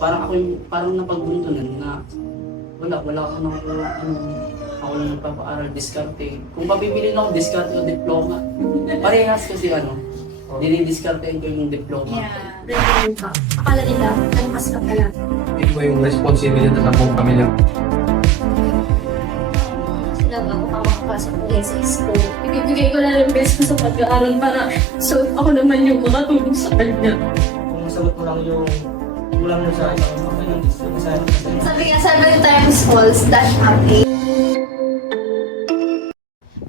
parang ako yung, parang napagbuntunan na wala ako nang ako lang nagpapaaral, diskarte. Kung mabibili na ako, diskarte o diploma. Parehas kasi dinidiskartein ko yung diploma. Yeah. Ready ka. Akala nila, nagpas ka pala. Hindi mo yung responsibilidad ng buong pamilya. Sila ba kung ako makapasok ulit sa school? Ibibigay ko na yung best ko sa pag-aaral para so ako naman yung makatulong sa kanya. Kung sagot mo lang yung kulang mo sa isang okay lang, Sabi nga, 7 times false, dash happy.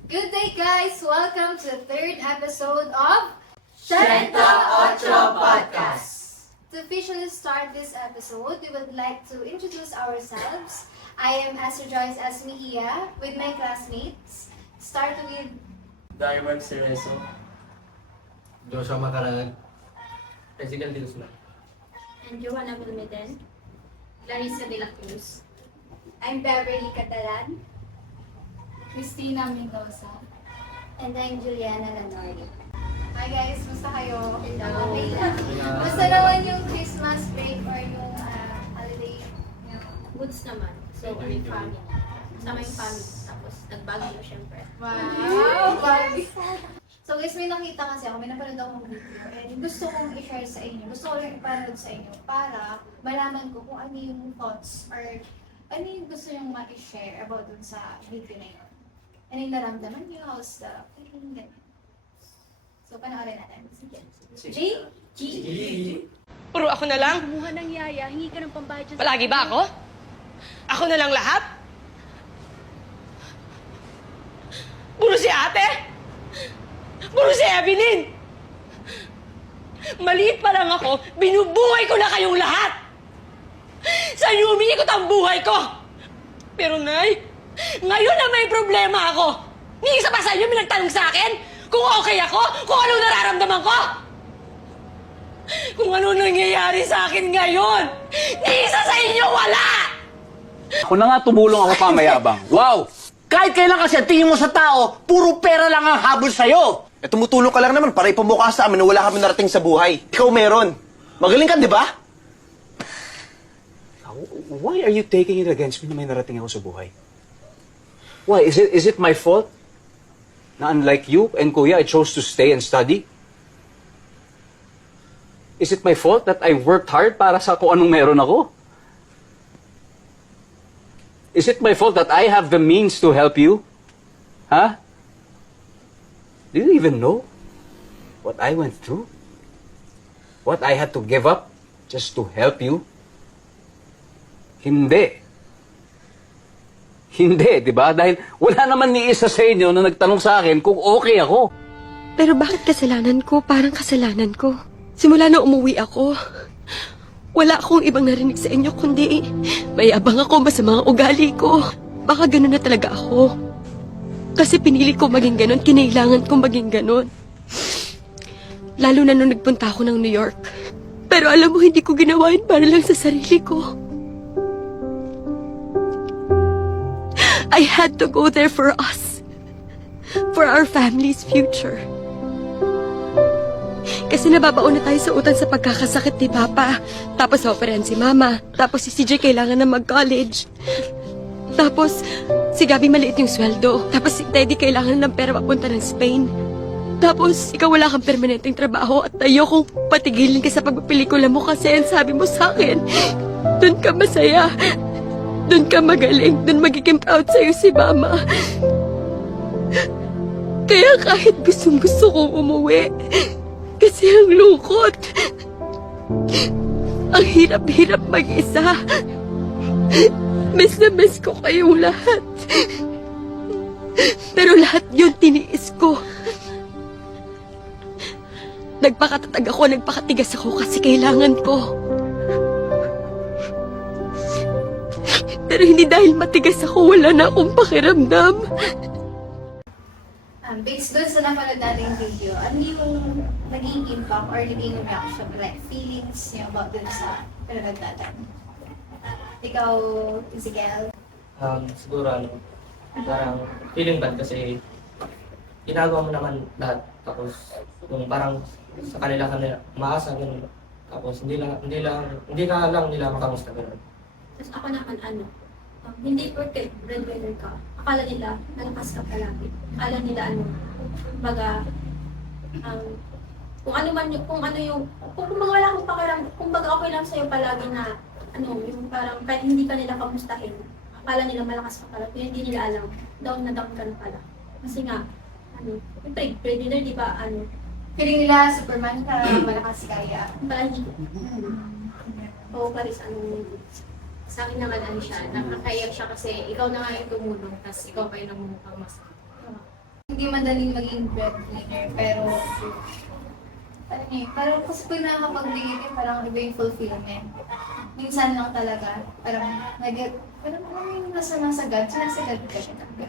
Good day, guys! Welcome to the third episode of Trenta Ocho Podcast. To officially start this episode, we would like to introduce ourselves. I am Esther Joyce Asmihia with my classmates. Start with Diamond Cerezo. Joshua Macarag. President Dilsman. And Joanna Bulmeden. Larissa de la Cruz. I'm Beverly Catalan. Christina Mendoza. And I'm Juliana Lanori. Hi guys, musta kayo? Hello. Okay lang. Musta naman yung Christmas break or yung holiday? Goods naman. So, may family. Sama yung family. Tapos, nagbagyo syempre. Wow! So guys, may nakita kasi ako, may napanood akong video and gusto kong i-share sa inyo. Gusto ko lang ipanood sa inyo para malaman ko kung ano yung thoughts or ano yung gusto nyong ma-share about dun sa video na yun. Ano yung naramdaman nyo, how's the feeling, ganyan. So, panoorin natin. G? Puro ako na lang? Kumuha ng yaya, hingi ka ng pambayad dyan sa... Palagi ba ako? Ako na lang lahat? Puro si ate? Puro si Evelyn? Maliit pa lang ako, binubuhay ko na kayong lahat! Saan niyo umiikot ang buhay ko? Pero Nay, ngayon na may problema ako. Ni isa pa sa inyo may nagtanong sa akin kung okay ako, kung ano nararamdaman ko. Kung ano nangyayari sa akin ngayon, ni isa sa inyo wala! Ako na nga tumulong ako pamayabang. Wow! Kahit kailan kasi ang tingin mo sa tao, puro pera lang ang habol sa'yo. Eh, tumutulong ka lang naman para ipamukha sa amin na wala kami narating sa buhay. Ikaw meron. Magaling ka, di ba? Why are you taking it against me na may narating ako sa buhay? Why? Is it my fault? Na unlike you and Kuya, I chose to stay and study? Is it my fault that I worked hard para sa kung anong meron ako? Is it my fault that I have the means to help you? Huh? Do you even know what I went through? What I had to give up just to help you? Hindi. Hindi, di ba? Dahil wala naman ni isa sa inyo na nagtanong sa akin kung okay ako. Pero bakit kasalanan ko? Parang kasalanan ko. Simula na umuwi ako, wala akong ibang narinig sa inyo kundi mayabang ako sa mga ugali ko. Baka ganun na talaga ako. Kasi pinili ko maging ganun, kinailangan ko maging ganun. Lalo na nung nagpunta ako ng New York. Pero alam mo, hindi ko ginawa yun para lang sa sarili ko. I had to go there for us. For our family's future. Kasi nababaon na tayo sa utang sa pagkakasakit ni Papa. Tapos operahan si Mama. Tapos si CJ kailangan na mag-college. Tapos si Gabi maliit yung sweldo. Tapos si Teddy kailangan ng pera papunta ng Spain. Tapos ikaw wala kang permanenteng trabaho at ayokong patigilin ka sa pagpapelikula mo kasi ang sabi mo sa akin, doon ka masaya. Doon ka magaling. Doon magiging proud sa'yo si Mama. Kaya kahit gustong-gusto kong umuwi, kasi ang lungkot. Ang hirap-hirap mag-isa. Miss na miss ko kayong lahat. Pero lahat yun tiniis ko. Nagpakatatag ako, nagpakatigas ako kasi kailangan ko. Pero hindi dahil matigas ako, wala na akong pakiramdam. Based doon sa napanood nating video, ano yung naging impact or naging reaction, like feelings niyo about dun sa pinanood natin? Ikaw, Ezekiel? Siguro parang feeling bad kasi ginagawa mo naman lahat tapos yung parang sa kanila maasa ganun. Tapos hindi ka lang nila makamusta ganun. Tapos ako naman hindi porket breadwinner ka. Akala nila, malakas ka palagi. Akala nila baga, kung ano man yung, kung kumbaga wala akong pakiram, kumbaga okay lang sa'yo palagi na, yung parang, kahit hindi ka nila kamustahin, akala nila malakas ka pala, pero hindi nila alam, down na down ka na pala. Kasi nga, yung breadwinner, di ba, Feeling nila, Superman ka, malakas kaya. parang hindi. Oo, Paris, Sa akin naman siya, nakakaiyak siya kasi ikaw na nga yung tumulong, tapos ikaw pa yung namumukhang mas. Hindi madaling maging breadwinner, pero parang kasi pag nakakapag-bigay ka, parang iba yung fulfillment. Minsan lang talaga, parang yung sinasagad ka siya talaga.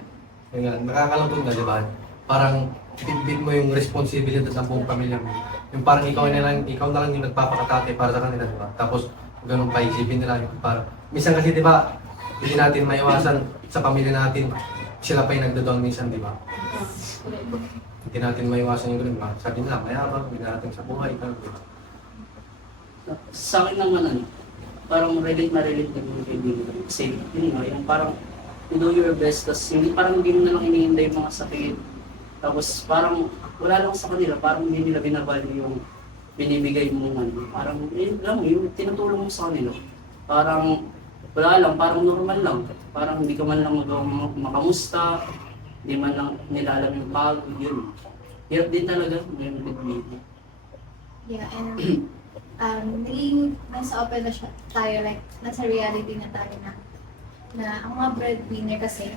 Yun nga, nakakalungkot na, di ba? Parang bitbit mo yung responsibilidad sa buong pamilya mo. Yung parang ikaw na lang yung nagpapakatate para sa kanila, di ba? Tapos ganun pa isipin nila yung parang minsan kasi di ba hindi natin maiwasan sa pamilya natin sila pa yung nagdo-down minsan, di ba? Hindi natin maiwasan yung ganun, ba? Sabi nila, mayabang, hindi natin sa buhay, ganun, di ba? Sa akin naman parang relate na relate din yung kaibigan ko. Kasi yun nga, yung parang you do your best, tapos parang hindi mo na lang iniinda yung mga sakit. Tapos parang wala lang sa kanila, parang hindi nila binavalue yung binibigay mo parang yung tinutulong mo sa kanila. Parang wala lang, parang normal lang. Parang hindi ka man lang makamusta, hindi man lang nila alam yung pagod, yun. Hirap din talaga yung nagbibigay. Yeah, and naging nasa open na tayo, like, nasa reality na tayo na ang mga breadwinner kasi,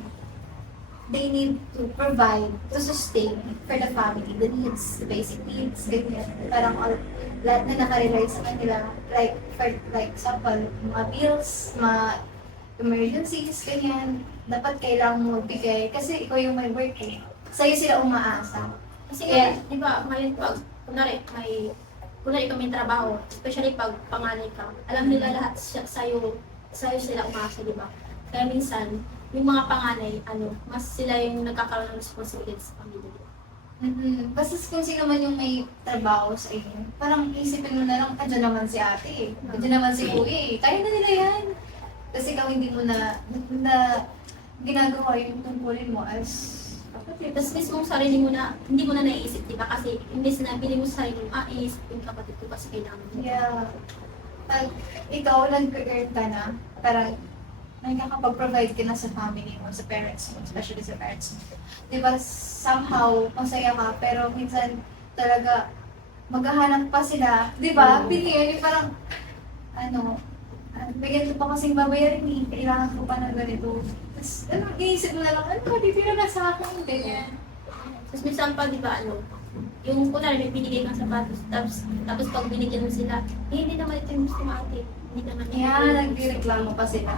they need to provide, to sustain for the family, the needs, the basic needs, ganyan. Parang lahat na nakarelate sa kanila, like, for example, mga bills, mga emergencies, ganyan, dapat kailangan mo bigay kasi ikaw yung may work eh. Sa'yo sila umaasa. Kasi di ba, ngayon pag, kunwari ka may trabaho, especially pag panganay ka, alam nila lahat sa'yo sila umasa, di ba? Kaya minsan, yung mga panganay, mas sila yung nagkakaroon ng responsibility sa pamilya. Basta kung sino man yung may trabaho sa inyo, parang isipin mo na lang, andyan naman si ate eh. Andyan naman si kuya eh. Kaya na nila yan. Kasi ikaw hindi mo na ginagawa yung tungkulin mo as kapatid. Tapos mismo sarili mo na, hindi mo na naiisip, di ba? Kasi imbes na bili mo sa sarili mo, iisip yung kapatid ko kasi kailangan mo. Yeah. Pag ikaw nag-earn ka na, parang nakakapag-provide ka na sa family mo, sa parents mo, especially sa parents mo. Di ba, somehow, masaya ka, pero minsan talaga, maghahanap pa sila. Di ba? Yung parang, bigyan ko pa kasing babayarin eh, kailangan ko pa ng ganito. Tapos, iisip mo na lang, titira na sa akin, ganyan. Tapos minsan pa, di ba, yung kunwari may binigay kang sapatos, tapos pag binigyan mo sila, hindi naman ito yung gusto mo ate. Hindi naman Nagreklamo pa sila.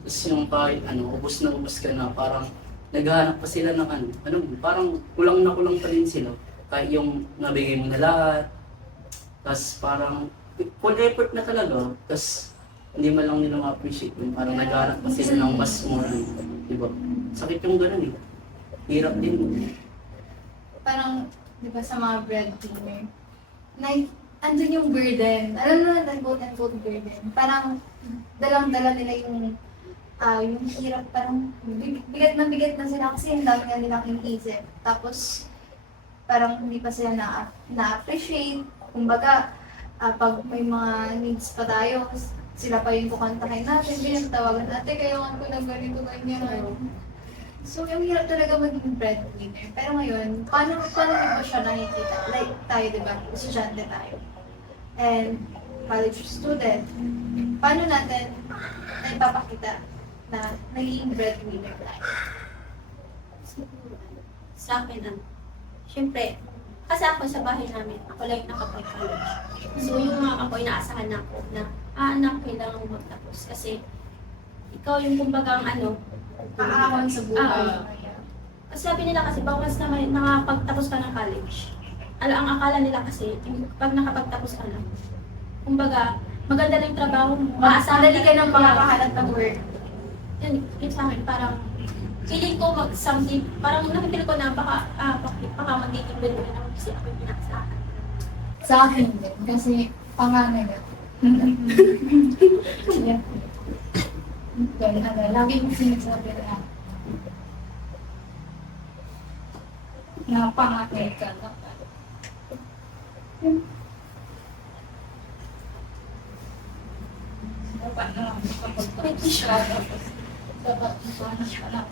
Tapos yung kahit ubos na ubos ka na, parang naghahanap pa sila ng parang kulang na kulang pa rin sila. Kahit yung nabigay mo na lahat, tapos parang full effort na talaga, tapos hindi man lang nila ma-appreciate yun. Parang naghahanap pa sila ng mas more, diba? Sakit yung gano'n eh. Hirap din. Parang, di ba sa mga breadwinner, andun yung burden. Alam mo na, quote-unquote burden. Parang, dalang-dala nila yung hirap, parang bigat na sila kasi ang dami nga nilang iniisip. Tapos, parang hindi pa sila na-appreciate. Kumbaga, pag may mga needs pa tayo, sila pa yung kukantahin natin, binatawagan natin, kailangan ko ng ganito, ganyan. So, yung hirap talaga maging breadwinner. Pero ngayon, paano niyo ba siya nakikita? Like, tayo, di ba? Estudyante tayo. And, college student. Paano natin ipapakita na naging breadwinner tayo? Sa akin, syempre, kasi ako sa bahay namin, ako lang nakapag-college. So, yung mga ako, inaasahan na ako na, anak, kailangan mo magtapos. Kasi, ikaw yung kumbagang Kaahon sa buhay. Kasi sabi nila kasi, bawas na nakapagtapos ka ng college. Ang akala nila kasi, pag nakapagtapos ka na, kumbaga, maganda na yung trabaho mo. Madali ka nang makakahanap ng work. Yun sa akin, parang, feeling ko mag-something, parang nakikita ko na baka magiging gano'n na kasi ako yung pinakasaan. Sa akin din, kasi panganay na. Yan. Then, lagi kong sinasabi na panganay ka na. Dapat na makapagpapos ka. Dapat mapanas ka na.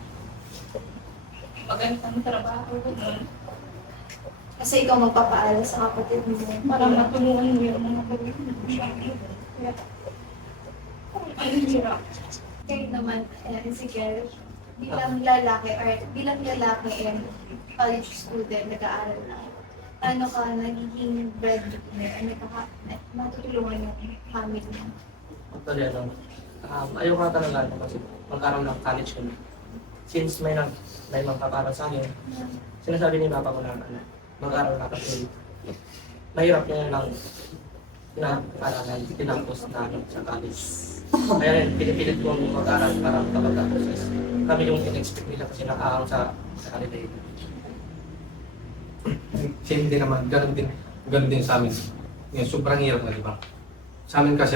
Magandang trabaho. Kasi ikaw magpapaaral sa kapatid mo. Para matulungan mo yung mga pag-ibig. Ang hirap. Kayo naman, si Kel, bilang lalaki and college student, nag-aaral na. Ano ka, nagiging breadwinner, matutulungan yung family mo. Actually, ayaw ko na talaga kasi magkaroon ng college kami. Since may magpaparal sa akin, sinasabi ni Papa ko na mag-aral na kasi mahirap yung lang pinag-aralan, tinapos namin sa college. Kaya rin, pinipilit ko mag-aral para kapag-tapos. Kami yung in-expect nila kasi nakaarang sa kanila eh. Same din naman, ganun din sa amin. Yan, sobrang hirap na, di ba? Sa amin kasi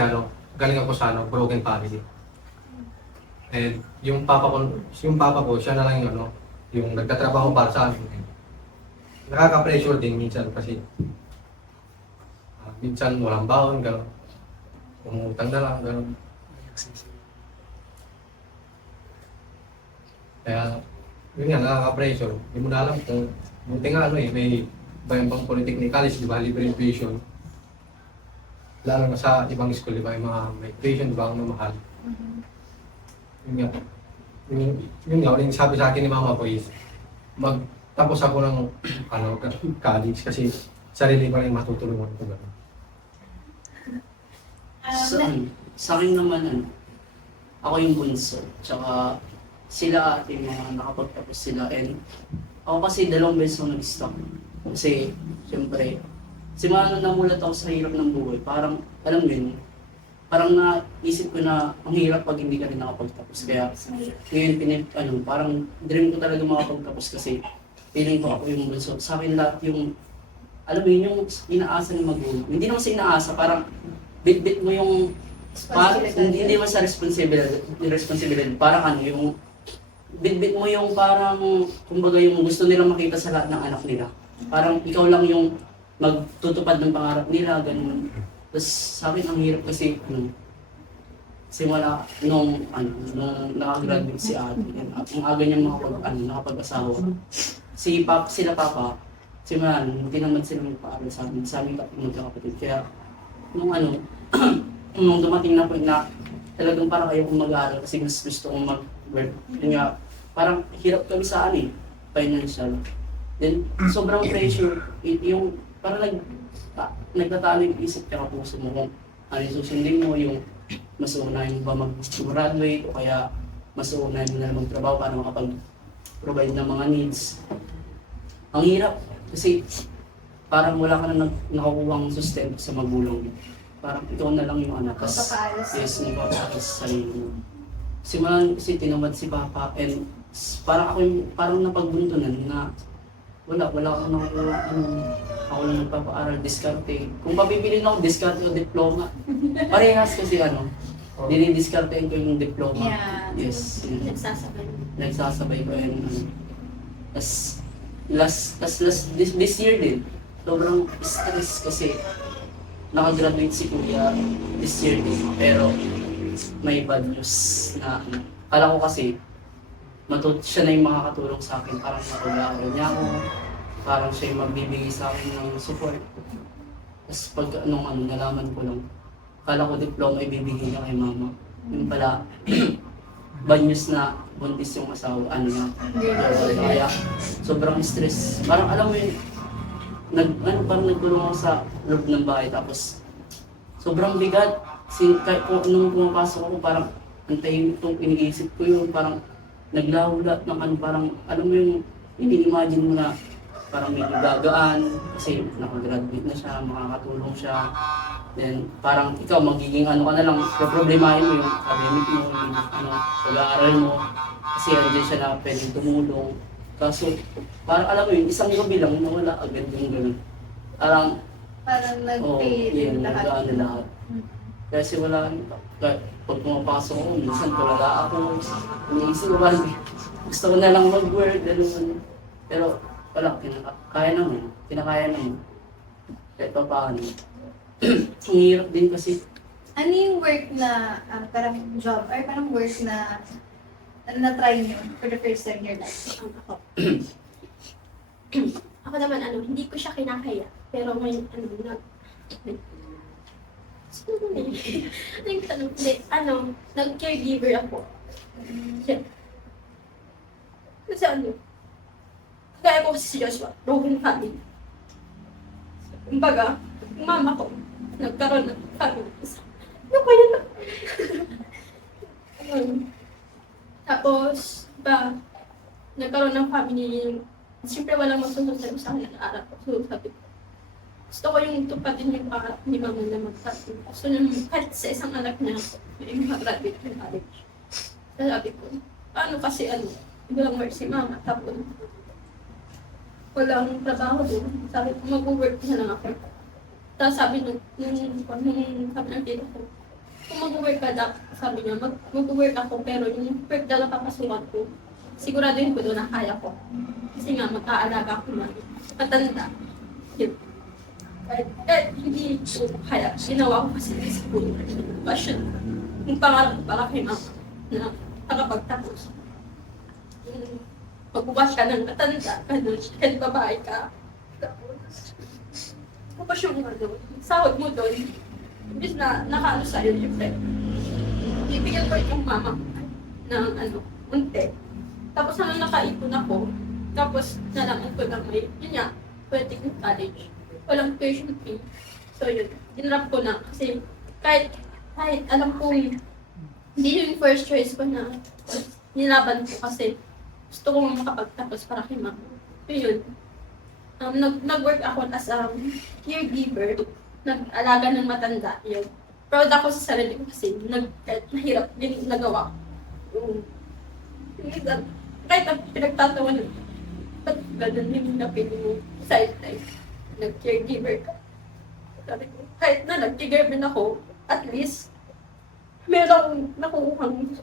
galing ako sa broken family. And yung papa ko, siya na lang yung nagtatrabaho para sa amin. Nakaka-pressure din minsan kasi minsan walang baon, gano'n. Umutang na lang, gano'n. Kaya, yun nga, nakaka-pressure. Hindi mo na alam kung buti nga may bayang polytechnic di ba, libre tuition. Lalo na sa ibang school, di ba, yung mga may tuition, di ba, ang mamahal. Yun nga, yung sabi sa akin ni mama ko is, magtapos ako ng college kasi sarili ko lang yung matutulungan ko. Sa akin naman, ako yung bunso. Tsaka sila ate, mga nakapagtapos sila. And ako kasi 2 beses ako nag-stop. Kasi, siyempre, namulat ako sa hirap ng buhay. Parang, alam mo yun, parang naisip ko na ang hirap pag hindi ka rin nakapagtapos. Kaya, ngayon, parang dream ko talaga makapagtapos kasi feeling ko ako yung bunso. Sa akin lahat yung, alam mo yun, yung inaasa ng magulang. Hindi naman sa inaasa, parang bit-bit mo yung, hindi naman sa responsibility. Parang yung, bit-bit mo yung parang, kumbaga yung gusto nilang makita sa lahat ng anak nila. Parang ikaw lang yung magtutupad ng pangarap nila, ganun. Tapos sa akin ang hirap kasi, simula nung nakagraduate si ate, ang aga niyang nakapag-asawa. Sila papa, simula hindi naman sila magpaaral sa amin magkakapatid. Kaya, nung dumating na po na talagang parang ayaw kong mag-aaral kasi gusto kong mag-work. Yun nga, parang hirap kami sa financial. Then, sobrang pressure, yung parang nagtatalo yung isip ka puso mo kung ano yung susundin mo, yung mas unahin mo ba mag-graduate o kaya mas unahin mo na magtrabaho para makapag-provide ng mga needs. Ang hirap kasi parang wala ka na nakukuhang sustento sa magulang mo. Parang ikaw na lang yung anak. Yes, nagpapaaral sa sarili mo. Simulan kasi tinamad si Papa and parang parang napagbuntunan na wala ako nakukuha, ako lang nagpapaaral, diskarte. Kung pabibilin ako, diskarte o diploma. Parehas kasi dinidiskartein ko yung diploma. Yeah. Yes. Nagsasabay. Nagsasabay ko yun. This year din, sobrang stress kasi nakagraduate si Kuya this year din. Pero may bad news na kala ko kasi siya na yung makakatulong sa akin. Parang napag-aaral niya ako. Parang siya yung magbibigay sa akin ng support. Tapos pag nalaman ko lang, kala ko diploma ibibigay niya kay mama. Yung pala, bad news na buntis yung asawa, kaya sobrang stress. Parang alam mo yun, parang nagkulong ako sa loob ng bahay. Tapos, sobrang bigat. Nung pumapasok ako, parang antayin itong iniisip ko yun. Parang naglahulat ng parang, alam mo yung, ini-imagine mo na parang medyo gagaan kasi nakagraduate na siya, makakatulong siya. Then parang ikaw magiging ka na lang, problemahin mo yung academic mo, yung pag-aaral mo. Kasi andyan siya na pwedeng tumulong. Kaso parang alam mo yun, isang gabi lang nawala agad yung gano'n. Parang Parang Oo, nag-pay yun, lahat. nag-ano lahat. Kasi wala, kahit pag pumapasok ako, minsan talaga ako, iniisip ko parang gusto ko na lang mag-work, gano'n. Pero wala, kinakaya naman. Kahit pa paano. Ang hirap din kasi, Ano yung work na parang job or parang work na na-try nyo for the first time in your life? Ako. Ako naman, hindi ko siya kinakaya. Pero may, nag-caregiver ako. Kasi kaya ko kasi si Joshua, broken family. Kumbaga, yung mama ko, nagkaroon ng family. Ano ko yun? Tapos, nagkaroon ng family yung siyempre walang masunod na sa akin nag-aaral ko. So, sabi ko, gusto ko yung tupatin yung pangarap ni mama na magsabi. Gusto niya kahit sa isang anak niya, yung mag-graduate ng college. So, sabi ko, paano kasi walang work si mama. Tapos, walang trabaho doon. Sabi ko, mag-work na lang ako. Tapos sabi sabi ng tito ko, kung mag-work ka daw, sabi niya, mag-work ako, pero yung work na lang papasukan ko, siguraduhin ko doon na kaya ko. Kasi nga, mag-aalaga ako na patanda. Yun. Kahit hindi ko kaya, ginawa ko kasi sa school. Passion. Yung pangarap ko para kay mama na nakapagtapos. Magbukas ka ng matanda, kahit babae ka. Tapos yung sahod mo doon, imbis na nakaano sa'yo, siyempre, bibigyan ko yung mama ng unti. Tapos nakaipon ako, tapos nalaman ko na may, yun nga, pwede yung college. Walang tuition fee. So yun, dinrap ko na kasi kahit alam ko hindi yung first choice ko na nilaban ko kasi gusto ko makapagtapos para kay mama. So yun, nag-work ako as caregiver, nag-alaga ng matanda. Yun. Proud ako sa sarili ko kasi kahit nahirap din nagawa ko. Kahit pinagtatawa na, ba't ganun yung napili mo side time? Nag-caregiver ka. Sabi ko, kahit na nag-caregiver ako, at least, merong nakukuhang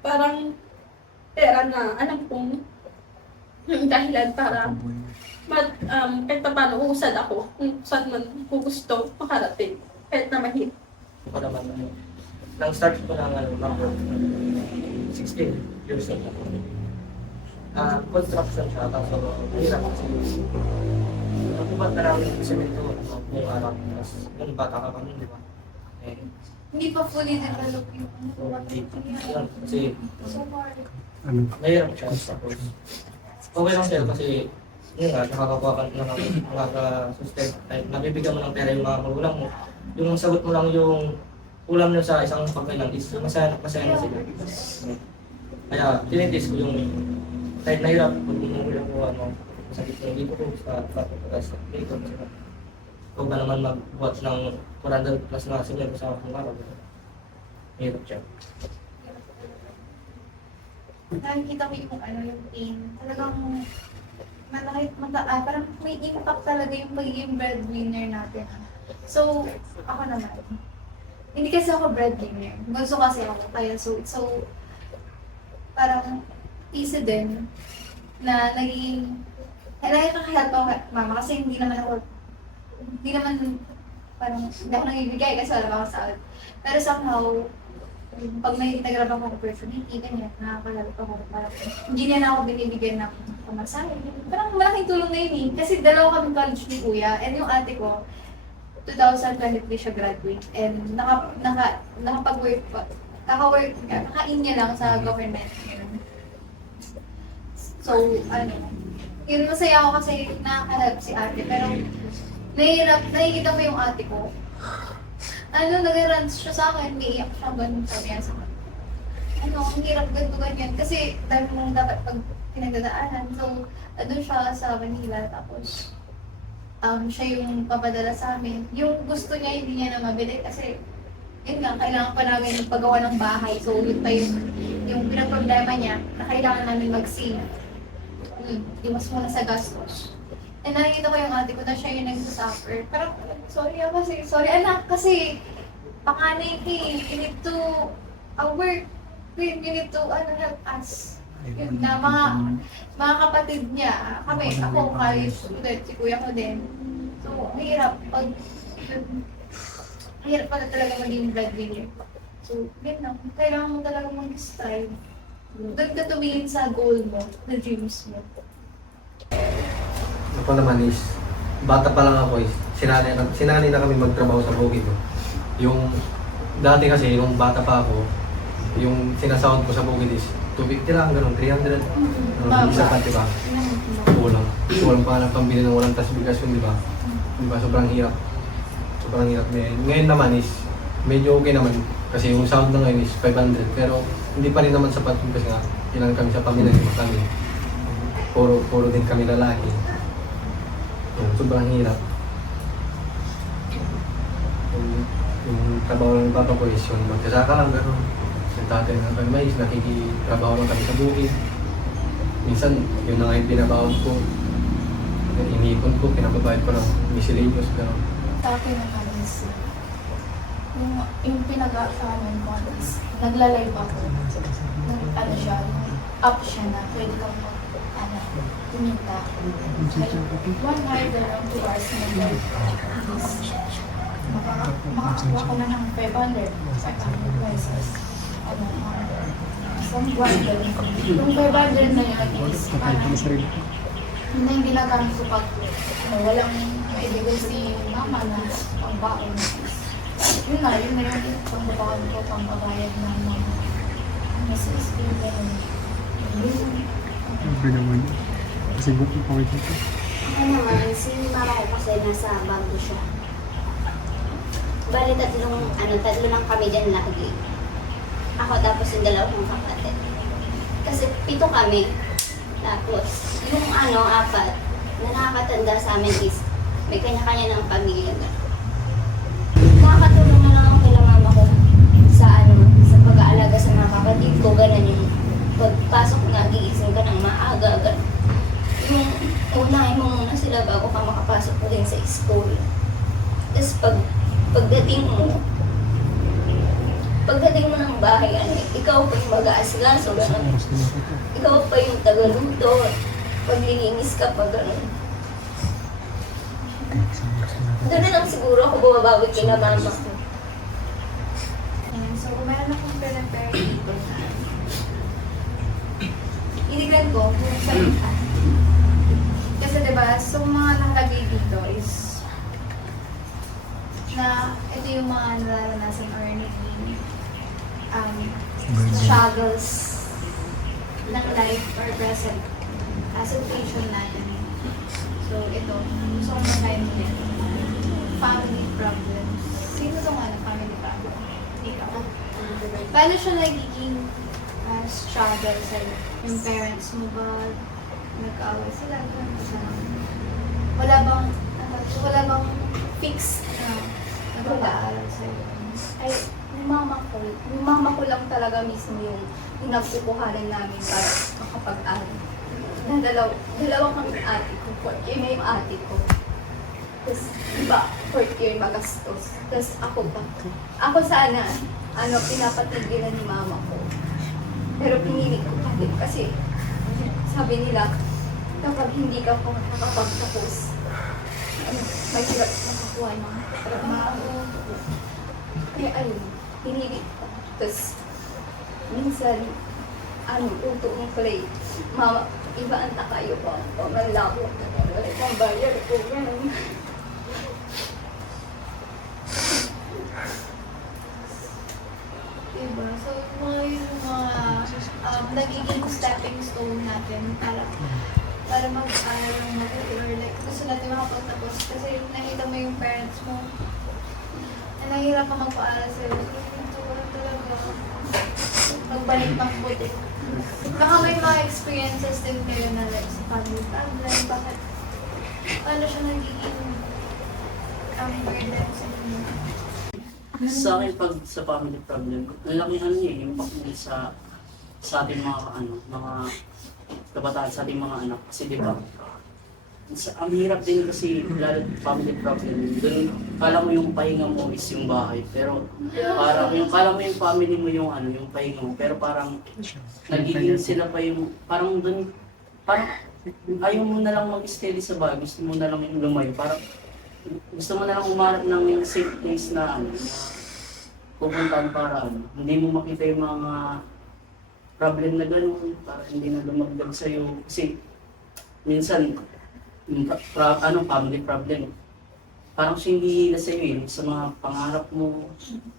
parang pera na alam kong yung dahilan para kahit pa paano uusad ako kung saan man ko gusto makarating. Kahit na mahirap. Ako naman, nang start ko ng number 16 years old ako. Construction siya, tapos mahirap kasi nakubat na namin yung semento buong araw. Tapos yung bata ka kami, di ba? Hindi pa fully develop yung Kasi so far. mahirap siya. Tapos okay lang siya kasi yun nga, nakakakuha ka nakaka-sustain. Nabibigyan mo ng pera yung mga magulang mo. Yung sagot mo lang yung ulam nyo sa isang pagkailan is masaya na sila. Kaya tinitis ko yung kahit nahirap kung yung sakit ng dito ko sa pagkakas dito. Kung ba naman magbuhat ng 400 plus na senior sa akong araw. Mahirap siya. Nakikita ko yung pain. Talagang parang may impact talaga yung pagiging breadwinner natin. So, ako naman. Hindi kasi ako breadwinner. Gusto kasi ako. Kaya so parang easy din na naging nakaka-help ako mama kasi hindi naman parang hindi ako nangibigay kasi wala akong sahod. Pero somehow, pag may nag-grab ako opportunity, ganyan, nakaka-help ako. Parang hindi niya na ako binibigyan ng pamasahe. Parang malaking tulong na yun eh. Kasi dalawa kami college ni kuya and yung ate ko, 2023 siya graduate and nakapag-work pa. Naka-in niya lang sa government. Yun. So, yun masaya ako kasi nakaka-help si ate. Pero, nakikita mo yung ate ko. Nag-rant siya sa akin, umiiyak siya, ganun sabi niya sa akin. Ang hirap ganyan. Kasi, dahil mong dapat pag pinagdadaanan. So, doon siya sa Manila, tapos, siya yung papadala sa amin. Yung gusto niya, hindi niya na mabili kasi, yun nga, kailangan pa namin paggawa ng bahay. So, yun pa yung pinag-problema niya na kailangan namin mag-save. Iwas muna sa gastos. Eh, nakikita ko yung ate ko na siya yung nagsasuffer. Parang, sorry anak, kasi panganay ka eh. You need to work. You need to help us. Yun na, mga kapatid niya, kami, ako, college student, si kuya ko din. So, mahirap pala talaga maging breadwinner. So, yun lang. Kailangan mo talaga mag-strive. Doon ka tumingin sa goal mo, na dreams mo. Ako naman is, bata pa lang ako is, sinanay na kami magtrabaho sa bukid. Yung, dati kasi, yung bata pa ako, yung sinasahod ko sa bukid is, 250 lang, ganun, 300. Isa pa, diba? Kulang pa ng pambili ng walang tas bigas yun, diba? Diba, sobrang hirap. Sobrang hirap. Ngayon naman is, medyo okay naman. Kasi yung sahod na ngayon is 500. Pero, hindi pa rin naman sapat yun kasi nga, ilan kami sa pamilya, lima kami. Puro din kami lalaki. Sobrang hirap. Yung trabaho ng papa ko is yung magkasaka lang, gano'n. Yung tatay ng kami mais, nakikitrabaho lang kami sa bukid. Minsan, yun na nga yung binabawag ko. Inipon ko, pinababayad ko ng miscellaneous, gano'n. Sa akin naman is, yung pinag-aasaman ko is, nagla-live ako. Up siya na, pwede kang tuminta. Like, 1 hour around 2 hours na live. Makakuha ko na ng 500 pesos. Isang buwan doon. Yung 500 na yun is, yun na yung ginagamit ko pag walang maibigay si mama na pangbaon. Yun na yung pangbaon ko, pangbabayad ng mga Mrs. Pinto. Grabe naman. Kasi bukong pa dito. Ako naman, si mama ko kasi nasa bago siya. Bali, tatlo lang kami dyan lagi. Ako tapos yung 2 kong kapatid. Kasi 7 kami. Tapos, yung 4 na nakakatanda sa amin is may kanya-kanya ng pamilya. Nakakatulong na lang ako kay mama ko sa pag-aalaga sa mga kapatid ko. Ganun yung pagpasok na, gigising ka ng maaga. Ganun. Yung unahin mo muna sila bago ka makapasok mo din sa school. Tapos pagdating mo ng bahay, ikaw pa yung mag-aasikaso, gano'n. Ikaw pa yung tagaluto, paglilinis ka pa, gano'n. Doon na lang siguro ako bumabawi kay na mama ko. So, kung meron akong pinag-prepare dito na inigan ko kung salitan. Kasi diba, so mga nakalagay dito is na ito yung mga nararanasan or naging struggles ng life or present situation natin. So, ito, gusto ko makain din. Family problems. Sino itong family problem? Ikaw. Paano siya nagiging struggle sa'yo? Yung parents mo ba nag-away sila? Wala bang fix na nag-aaral sa'yo? Ay, yung mama ko lang talaga mismo yung nagkukuhanan namin para makapag-aral. Dalawa kami ate ko, 4th year na yung ate ko. Tapos, iba, 4th year magastos. Tapos ako sana, pinapatigilan ni mama ko. Pero pinili ko pa din kasi sabi nila, kapag hindi ka po nakakapagtapos, mahirap makakuha ng trabaho. Kaya ayun, pinili ko. Tapos, minsan, uto ng play. Mama, iba ang takayo ko. Ang labo na wala pang bayar ko. Ganun. Diba? So, yung mga nagiging stepping stone natin para mag-aral natin or like gusto natin makapagtapos kasi nakita mo yung parents mo na nahihirap ka magpaaral sa'yo. So, ito talaga magbalik ng buti. Baka may mga experiences din kayo na like sa family problem, paano siya nagiging burden sa inyo? Sa akin, pag sa family problem, ang laki impact niya sa ating mga kabataan, sa ating mga anak. Kasi di ba, Ang hirap din kasi lalo family problem. Doon, kala mo yung pahinga mo is yung bahay. Pero parang yung kala mo yung family mo yung ano, yung pahinga mo. Pero parang nagiging sila pa yung parang doon, parang ayaw mo na lang mag-steady sa bahay. Gusto mo na lang yung lumayo. Parang gusto mo na lang umarap ng safe place na ano, na pupuntahan para ano. Hindi mo makita yung mga problem na gano'n, para hindi na lumagdag sa'yo. Kasi minsan, family problem. Parang siya yung hihila sa'yo sa mga pangarap mo.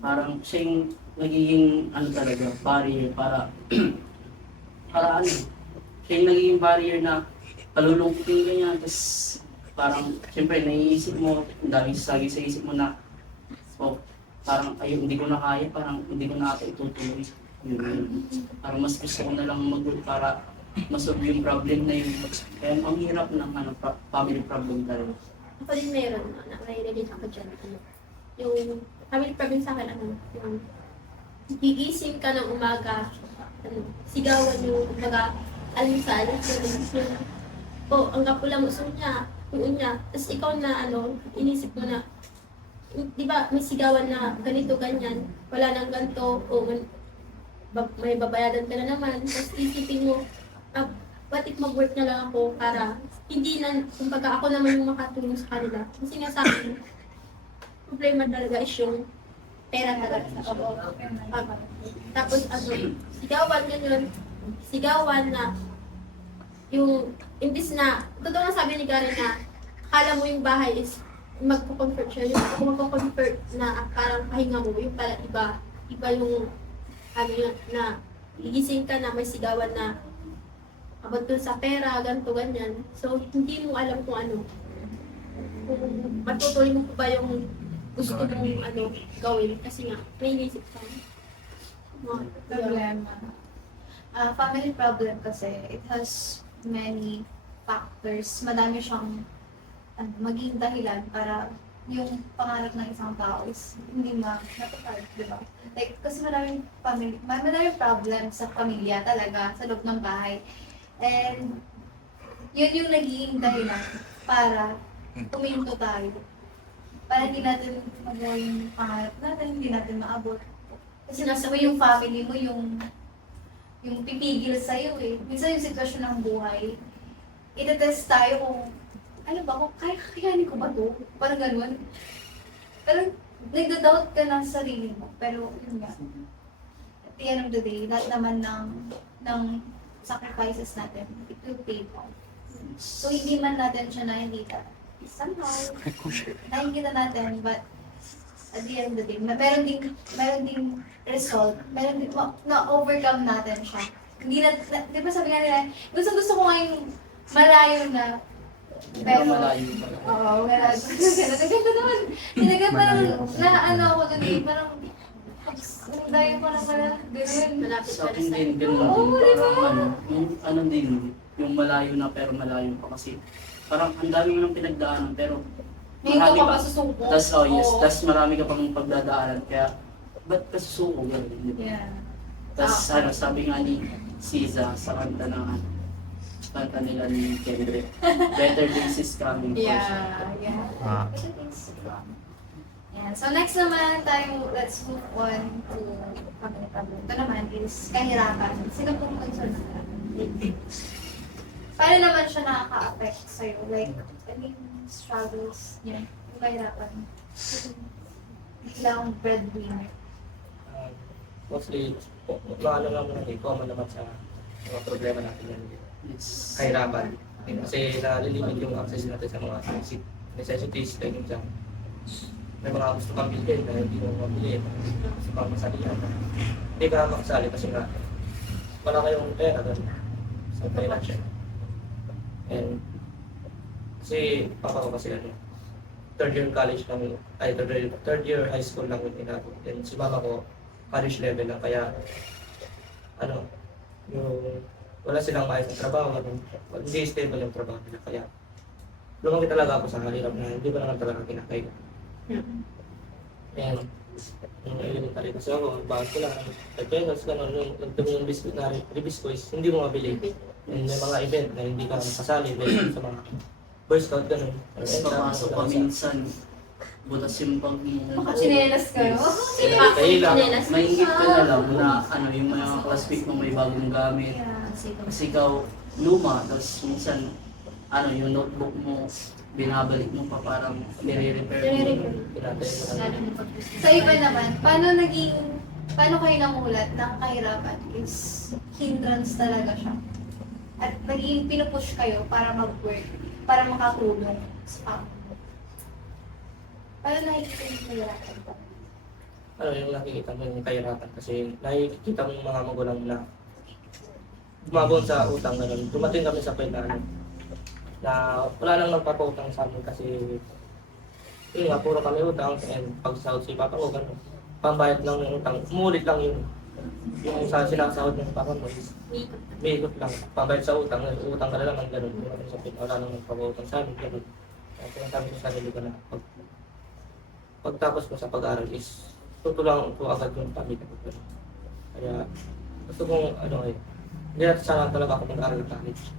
Parang siya yung nagiging talaga, barrier para, para ano, siya yung nagiging barrier na palulungkutin ka niya. Tapos parang, siyempre, naiisip mo, ang daming sasagi sa isip mo na, parang, ayun, hindi ko na kaya, parang hindi ko na ito itutuloy. Yun. Parang mas gusto ko na lang para masolve yung problem na yun. Kaya ang hirap ng family problem talaga. Ako din meron, na-relate ako dyan. Yung family problem sa akin, yung gigising ka ng umaga, sigawan yung almusal, ang kapula mo, uun niya, tapos ikaw na inisip mo na, di ba may sigawan na ganito, ganyan, wala nang ganito, o may babayadan ka na naman, tapos isipin mo, what if mag-work na lang ako para hindi na, kumbaga ako naman yung makatulong sa kanila. Kasi nga sa akin, problema talaga is yung pera talaga sa ako. Tapos sigawan na yung, imbis na, totoo na sabi ni Karen na, akala mo yung bahay is magpo-convert siya, yung magpo-convert na parang pahinga mo, yung pala iba yung na gigising ka na may sigawan na abot dun sa pera, ganito, ganyan. So, hindi mo alam kung kung matutuloy mo pa ba yung gusto mong gawin. Kasi nga, may inisip ka. Problema. Family problem kasi, it has many factors. Madami siyang maging dahilan para yung pangarap ng isang tao is hindi matupad, di ba? Like, kasi maraming problem sa pamilya talaga, sa loob ng bahay. And yun yung naging dahilan para tuminto tayo. Para hindi natin magawa yung pangarap natin, hindi natin maabot. Kasi nasa mo yung family mo, yung pipigil sa'yo eh. Minsan yung sitwasyon ng buhay, itetest tayo kung kung kakayanin ko ba to? Parang ganun. Pero nagda-doubt ka ng sarili mo. Pero yun nga. At the end of the day, lahat naman ng sacrifices natin, it will pay off. So hindi man natin siya nakikita. Somehow, nakikita natin, but at the end of the day, meron ding result, na-overcome natin siya. Hindi na, di ba sabi nga nila, gusto ko ngayong malayo na, pero, malayo pala. oo, wala. Naganda naman. Talaga parang, ako dun eh, parang, dayo ko na pala, gano'n. Malapit Sa pa akin na din, ganun din. Parang din, yung malayo na pero malayo pa kasi. Parang ang dami mo nang pinagdaanan pero Ngayon ko pa masusuko. Tas marami ka pang pagdadaanan kaya ba't ka susuko? Yeah. Tas sabi nga ni Siza sa kanta nila ni Kendrick, better days is coming for sure. Yeah. Yeah. So next naman tayo, let's move on to family problem. Ito naman is kahirapan. Sino pong concern na? Paano naman siya nakaka-affect sa'yo? Like, struggles niya, yung kahirapan. Biglang breadwinner. Mostly, common naman sa mga problema natin yan. Yes. Kahirapan. Kasi nalilimit yung access natin sa mga necessities, like yung may mga gusto kang bilhin na hindi mo mabili, gusto kang masalihan. Hindi ka makasali kasi nga wala kayong pera doon sa financial. And kasi papa ko kasi third year college lang, third year high school lang yung inabot. And si mama ko, college level lang, kaya yung wala silang maayos na trabaho, hindi stable yung trabaho nila, kaya lumaki talaga ako sa mahirap na hindi ko naman talaga kinakaya. And nung elementary kasi ako, bago ko lang, pesos, gano'n, yung biscuit na ribis ko is hindi mo mabili. And may mga event na hindi ka makasali dahil sa mga Boy Scout, ganun. Tapos papasok ka minsan, butas yung bag mo. Baka chinelas kayo. Kayo lang. Maingit ka na lang na yung mga classmate mo may bagong gamit. Kasi ikaw luma, tapos minsan yung notebook mo, binabalik mo pa parang nire-repair mo. Sa iba naman, paano kayo namulat ng kahirapan is hindrance talaga siya. At naging pinupush kayo para mag-work, para makatulong sa family. Paano nakikita yung kahirapan? Yung nakikita mo yung kahirapan kasi nakikita mo yung mga magulang na gumagawin sa utang ganun. Dumating kami sa point na wala nang nagpapautang sa amin kasi yun nga, puro kami utang and pagsasahod si papa ko ganun. Pambayad lang ng utang, umulit lang yung sa sinasahod ng papa mo is may ikot lang. Pambayad sa utang ka na naman ganun. Dumating sa point, wala nang nagpapautang sa amin ganun. Kaya sinasabi ko sa sarili ko na pagtapos ko sa pag-aaral is tutulungan ko agad yung pamilya ko. Kaya gusto kong hindi natin sana talaga ako mag-aaral ng college.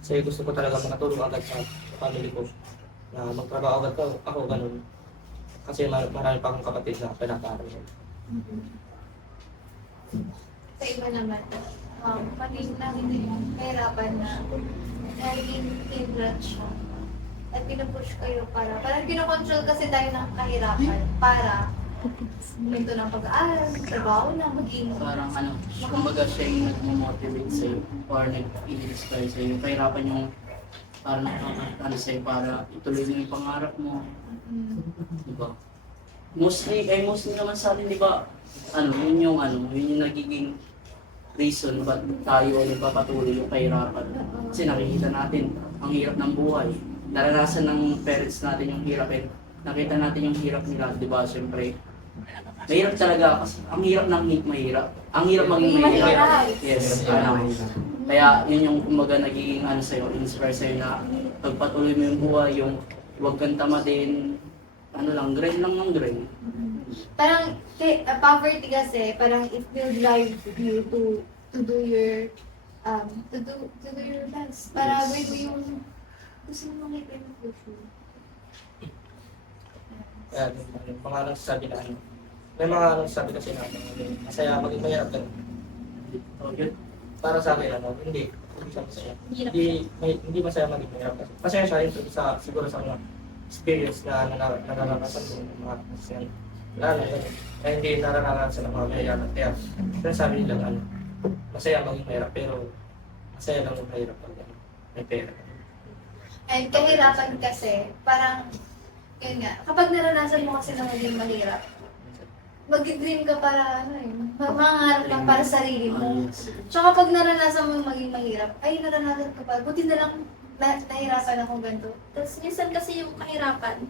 Kasi gusto ko talaga makatulong agad sa family ko na magtrabaho agad ako ganun. Kasi marami pa akong kapatid na pinag-aaral. Sa iba naman, pati namin yung kahirapan na naging hindrance siya. At pinupush kayo parang kinokontrol kasi tayo ng kahirapan para minto ng pag-aaral, trabaho na, maging Parang kumbaga siya yung nag-motivate sa'yo or nag-inspire sa'yo. Kahirapan yung parang nakakatalo sa'yo para ituloy mo yung pangarap mo. Diba? Mostly naman sa atin, diba, yun yung nagiging reason ba't tayo nagpapatuloy yung kahirapan. Kasi nakikita natin ang hirap ng buhay. Naranasan ng parents natin yung hirap eh. Nakita natin yung hirap nila, diba? Siyempre, mahirap talaga kasi ang hirap ng mahirap. Ang hirap maging mahirap. Yes, kaya yun yung kumbaga nagiging sa'yo, inspire sa'yo na pagpatuloy mo yung buhay, yung huwag kang tamatin, grind lang ng grind. parang poverty kasi parang it will drive you to do your best para gawin mo yung gusto mo makita yung future. Kaya mga nagsasabi na may mga nagsasabi kasi na masaya maging mahirap ganun. Para sa akin hindi siya masaya. Hindi masaya maging mahirap kasi masaya siya rin siguro sa mga experience na naranasan ko ng mga kasyan. Kaya hindi naranasan ng mga mayayaman. Kaya sinasabi nila masaya maging mahirap pero masaya lang yung mahirap pag may pera. And kahirapan kasi, parang, yun nga, kapag naranasan mo kasi na maging mahirap, mag-dream ka para, mangangarap ka para sa sarili mo. Tsaka kapag naranasan mo yung maging mahirap, ay naranasan ka pa, buti na lang nahirapan ako ganito. Tapos minsan kasi yung kahirapan,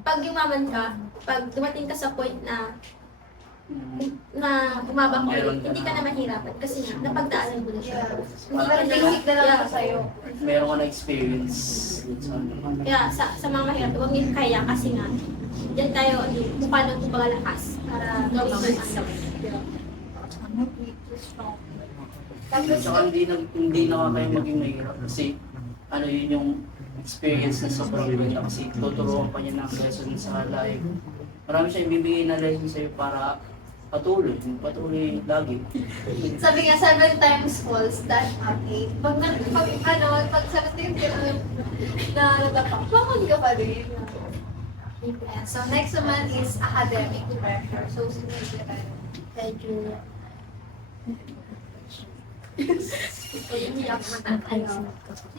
pag yumaman ka, pag dumating ka sa point na umabang ka, hindi ka na mahirapan kasi napagdaanan mo na siya. Parang basic na lang ako sa'yo. Meron ka na experience. Kaya sa mga mahirap, huwag niyo kaya kasi nga, diyan tayo mukha ng kumbaga para gawin mo Tapos, Tsaka hindi na kayo maging mahirap kasi yun yung experience na sobrang ganda kasi tuturuan pa niya ng lesson sa life. Marami siya ibibigay na lesson sa'yo para patuloy lagi. sabi nga, 7 times false, that up 8. Pag 17 ka na natapak, mamag ka pa rin. Yeah, so next naman is academic pressure. So, sinunod ka medyo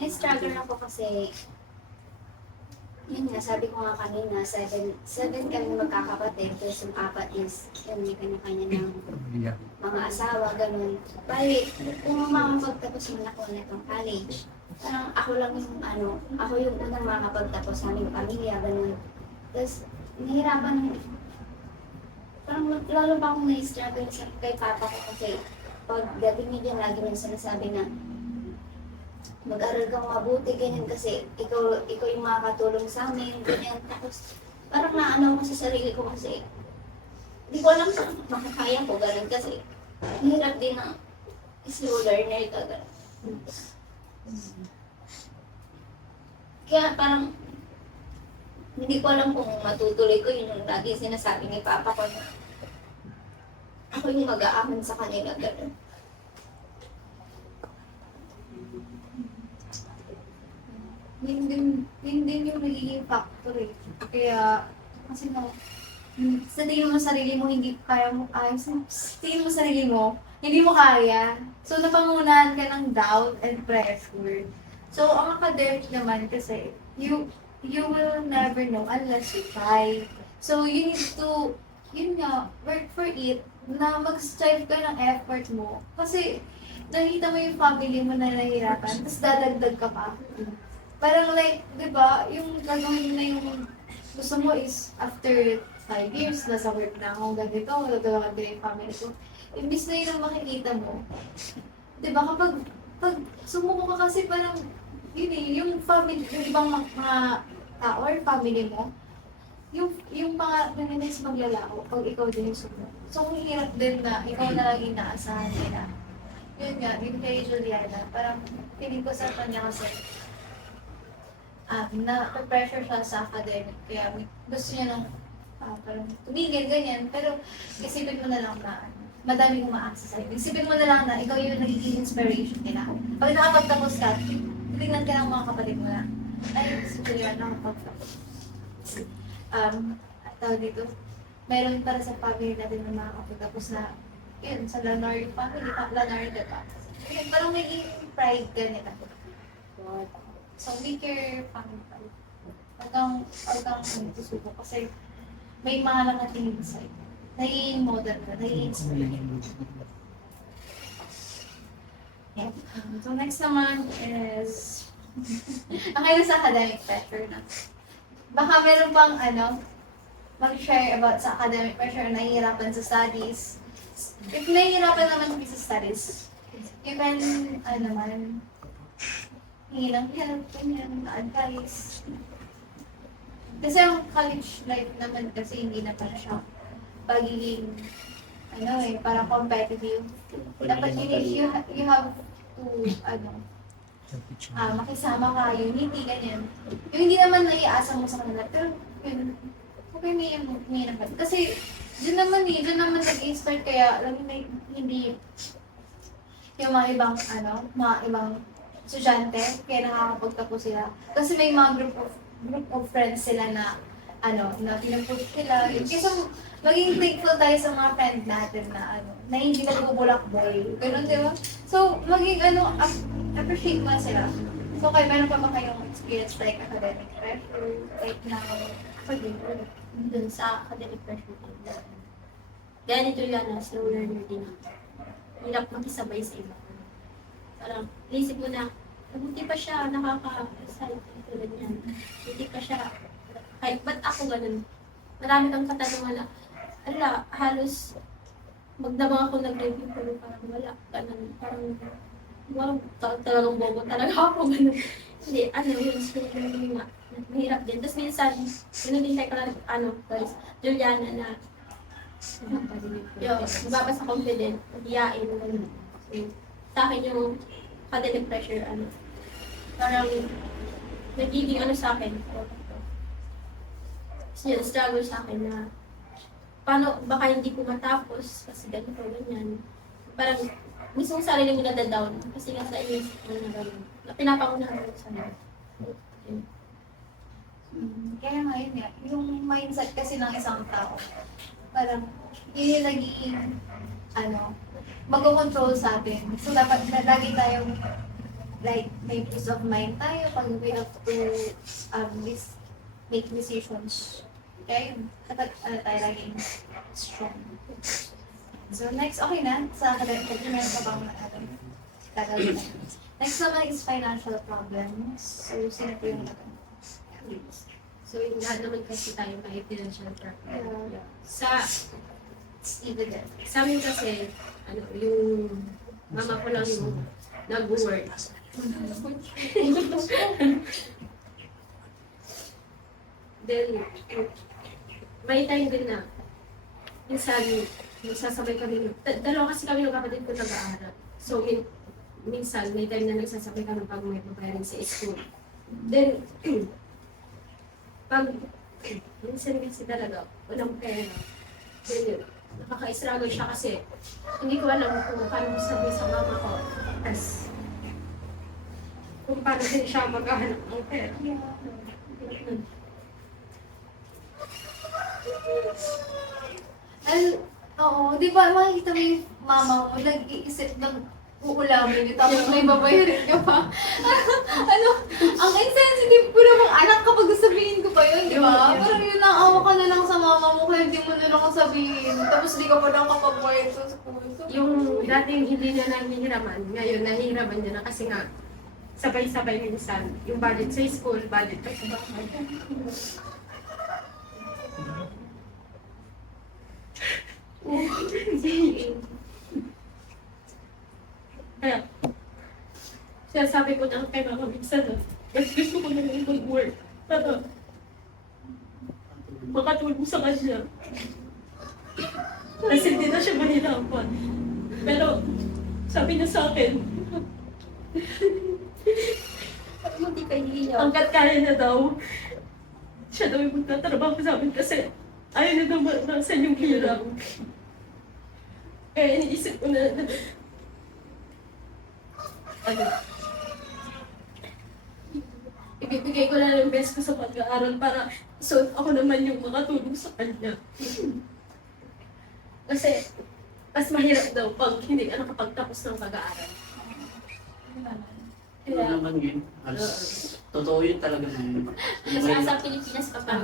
Na-struggle ako kasi, yun nga, sabi ko nga kanina, seven kami magkakapatid, tapos yung 4 is, yun, may kanya-kanya ng mga asawa, ganun. Bali, kung makapagtapos man ako na itong college, parang ako lang yung ako yung unang makapagtapos sa aming pamilya, ganun. Tapos, nahirapan, parang lalo pa akong na-struggle kay papa ko kasi, pagdating niya dyan, lagi nang sinasabi na mag-aral kang mabuti, ganyan kasi ikaw yung makakatulong sa amin, ganyan. Tapos parang naano ko sa sarili ko kasi hindi ko alam kung makakaya ko, ganun kasi hirap din na slow learner talaga. Kaya parang hindi ko alam kung matutuloy ko yun yung lagi sinasabi ni Papa ko na ako yung mag-aaman sa kanila. Ganun. Yun din yung nagiging factor eh. Kaya, kasi sa tingin mo sarili mo, hindi kaya mo, sa tingin mo sarili mo, hindi mo kaya. So, napangunahan ka ng doubt and pressure. So, ang academic naman kasi, you will never know unless you try. So, you need to, yun nga, work for it, na mag-strive ka ng effort mo. Kasi, nakita mo yung family mo na nahihirapan, tapos dadagdag ka pa. Parang like, di ba, yung gagawin na yung gusto mo is after 5 years, nasa work na ako, ganito, magagawa ko yung family ko. Imbis na yun ang makikita mo. Di ba, kapag sumuko ka kasi parang, yun eh, yung family, yung ibang mga tao or family mo, yung mga naninis maglalako pag ikaw din yung sumuko. So, kung hirap din na ikaw na lang inaasahan nila. Yun nga, yung kay Juliana, parang piling ko sa kanya kasi, na-pressure siya sa academic, kaya gusto niya nang parang tumigil, ganyan. Pero isipin mo na lang na madaming umaasa sa'yo. Isipin mo na lang na ikaw yung nagiging inspiration nila. Pag nakapagtapos ka, tingnan ka ng mga kapatid mo na, ay, si Juliana nakapagtapos. Tawag dito, meron para sa family natin ng mga kapagtapos na, yun, sa Lanardi family, Lanardi, diba? Parang naging pride ka nila. So, make your family proud. Huwag kang susuko kasi may mga nakatingin sa'yo. Nagiging model ka, nagiging inspire. Yeah. So, next naman is, ang kayo sa academic pressure na. Baka meron pang mag-share about sa academic pressure, nahihirapan sa studies. If nahihirapan naman sa studies, you can, hingi ng help, ganyan, advice. Kasi ang college life naman kasi hindi na para siya pagiging, parang competitive. Dapat you have to, makisama ka, unity, ganyan. Yung hindi naman naiasa mo sa kanila, pero yun, okay may naman. Kasi, dyan naman nag-i-start kaya, alam mo, hindi yung mga ibang estudyante, kaya nakakapagtapos sila. Kasi may mga group of friends sila na na pinupush sila. Kasi maging thankful tayo sa mga friend natin na na hindi nagbubulak-boy. Ganun, di ba? So, maging appreciate mo sila. So, kayo, meron pa ba kayong experience like academic pressure, like na Dun sa academic pressure din. Kaya ni Juliana, slow learner din ako. Hirap makisabay sa iba. Parang, naisip mo na, buti pa siya nakaka-excite tulad niyan. Buti pa siya, kahit ba't ako ganun? Marami kang katanungan na, halos magdamang ako nag-review pero parang wala. Ganun, parang, wow, talagang bobo talaga ako. Ganun. Hindi, yun, yun nga. Mahirap din. Tapos minsan, yun din tayo guys, Juliana na, mababa sa confident, hiyain, ganun. So, sa akin yung academic pressure, parang nagiging sa akin. So, yun, struggle sa akin na paano, baka hindi ko matapos kasi ganito, ganyan. Parang mismo sarili mo nadadown kasi nga sa inisip mo na gano'n. Pinapangunahan ko sa mga. Kaya ngayon yung mindset kasi ng isang tao, parang yun yung nagiging, mag-control sa atin. So, dapat lagi tayong, like, may peace of mind tayo pag we have to make decisions. Kaya yun, tayo laging strong. So, next, okay na. Sa academic, meron ka bang tagal na. Next naman is financial problems. So, sino po yung So, lahat naman kasi tayo may financial problem. Sa amin kasi, yung mama ko lang yung nag-work. Then, may time din na, minsan, nagsasabay kami, dalawa kasi kami ng kapatid ko nag-aaral. So, minsan, may time na nagsasabay kami pag may babayaran sa school. Then, pag minsan kasi talaga, walang pera. Then, yun, nakaka-struggle siya kasi hindi ko alam kung paano sabihin sa mama ko. Tapos, kung paano din siya maghahanap ng pera. Oo, di ba makikita mo yung mama mo, nag-iisip ng uulamin, tapos may babayarin ka pa. Ano, ang insensitive ko namang anak kapag sabihin ko pa yun, di ba? Parang yun, naawa ka na lang sa mama mo kaya hindi mo na lang sabihin. Tapos di ka pa lang kapag-bayad sa school. So, Yung dating hindi niya nahihiraman, ngayon nahihiraman niya na kasi nga sabay-sabay minsan. Yung budget sa school, budget pa sa bahay. Kaya, sinasabi ko na kay mama minsan na, mas gusto ko na mag-work para makatulong sa kanya. Kasi hindi na siya mahirapan. Pero, sabi niya sa akin, hindi ka hihiyaw. hanggat kaya niya daw, siya daw yung magtatrabaho sa amin kasi ayaw niya daw maranasan yung hirap. Kaya iniisip ko na, ano, ibibigay ko na ng best ko sa pag-aaral para so ako naman yung makatulong sa kanya. Kasi, mas mahirap daw pag hindi ka nakapagtapos ng pag-aaral. Ano naman yun? Totoo yun talaga naman. Kasi nasa Pilipinas pa pa.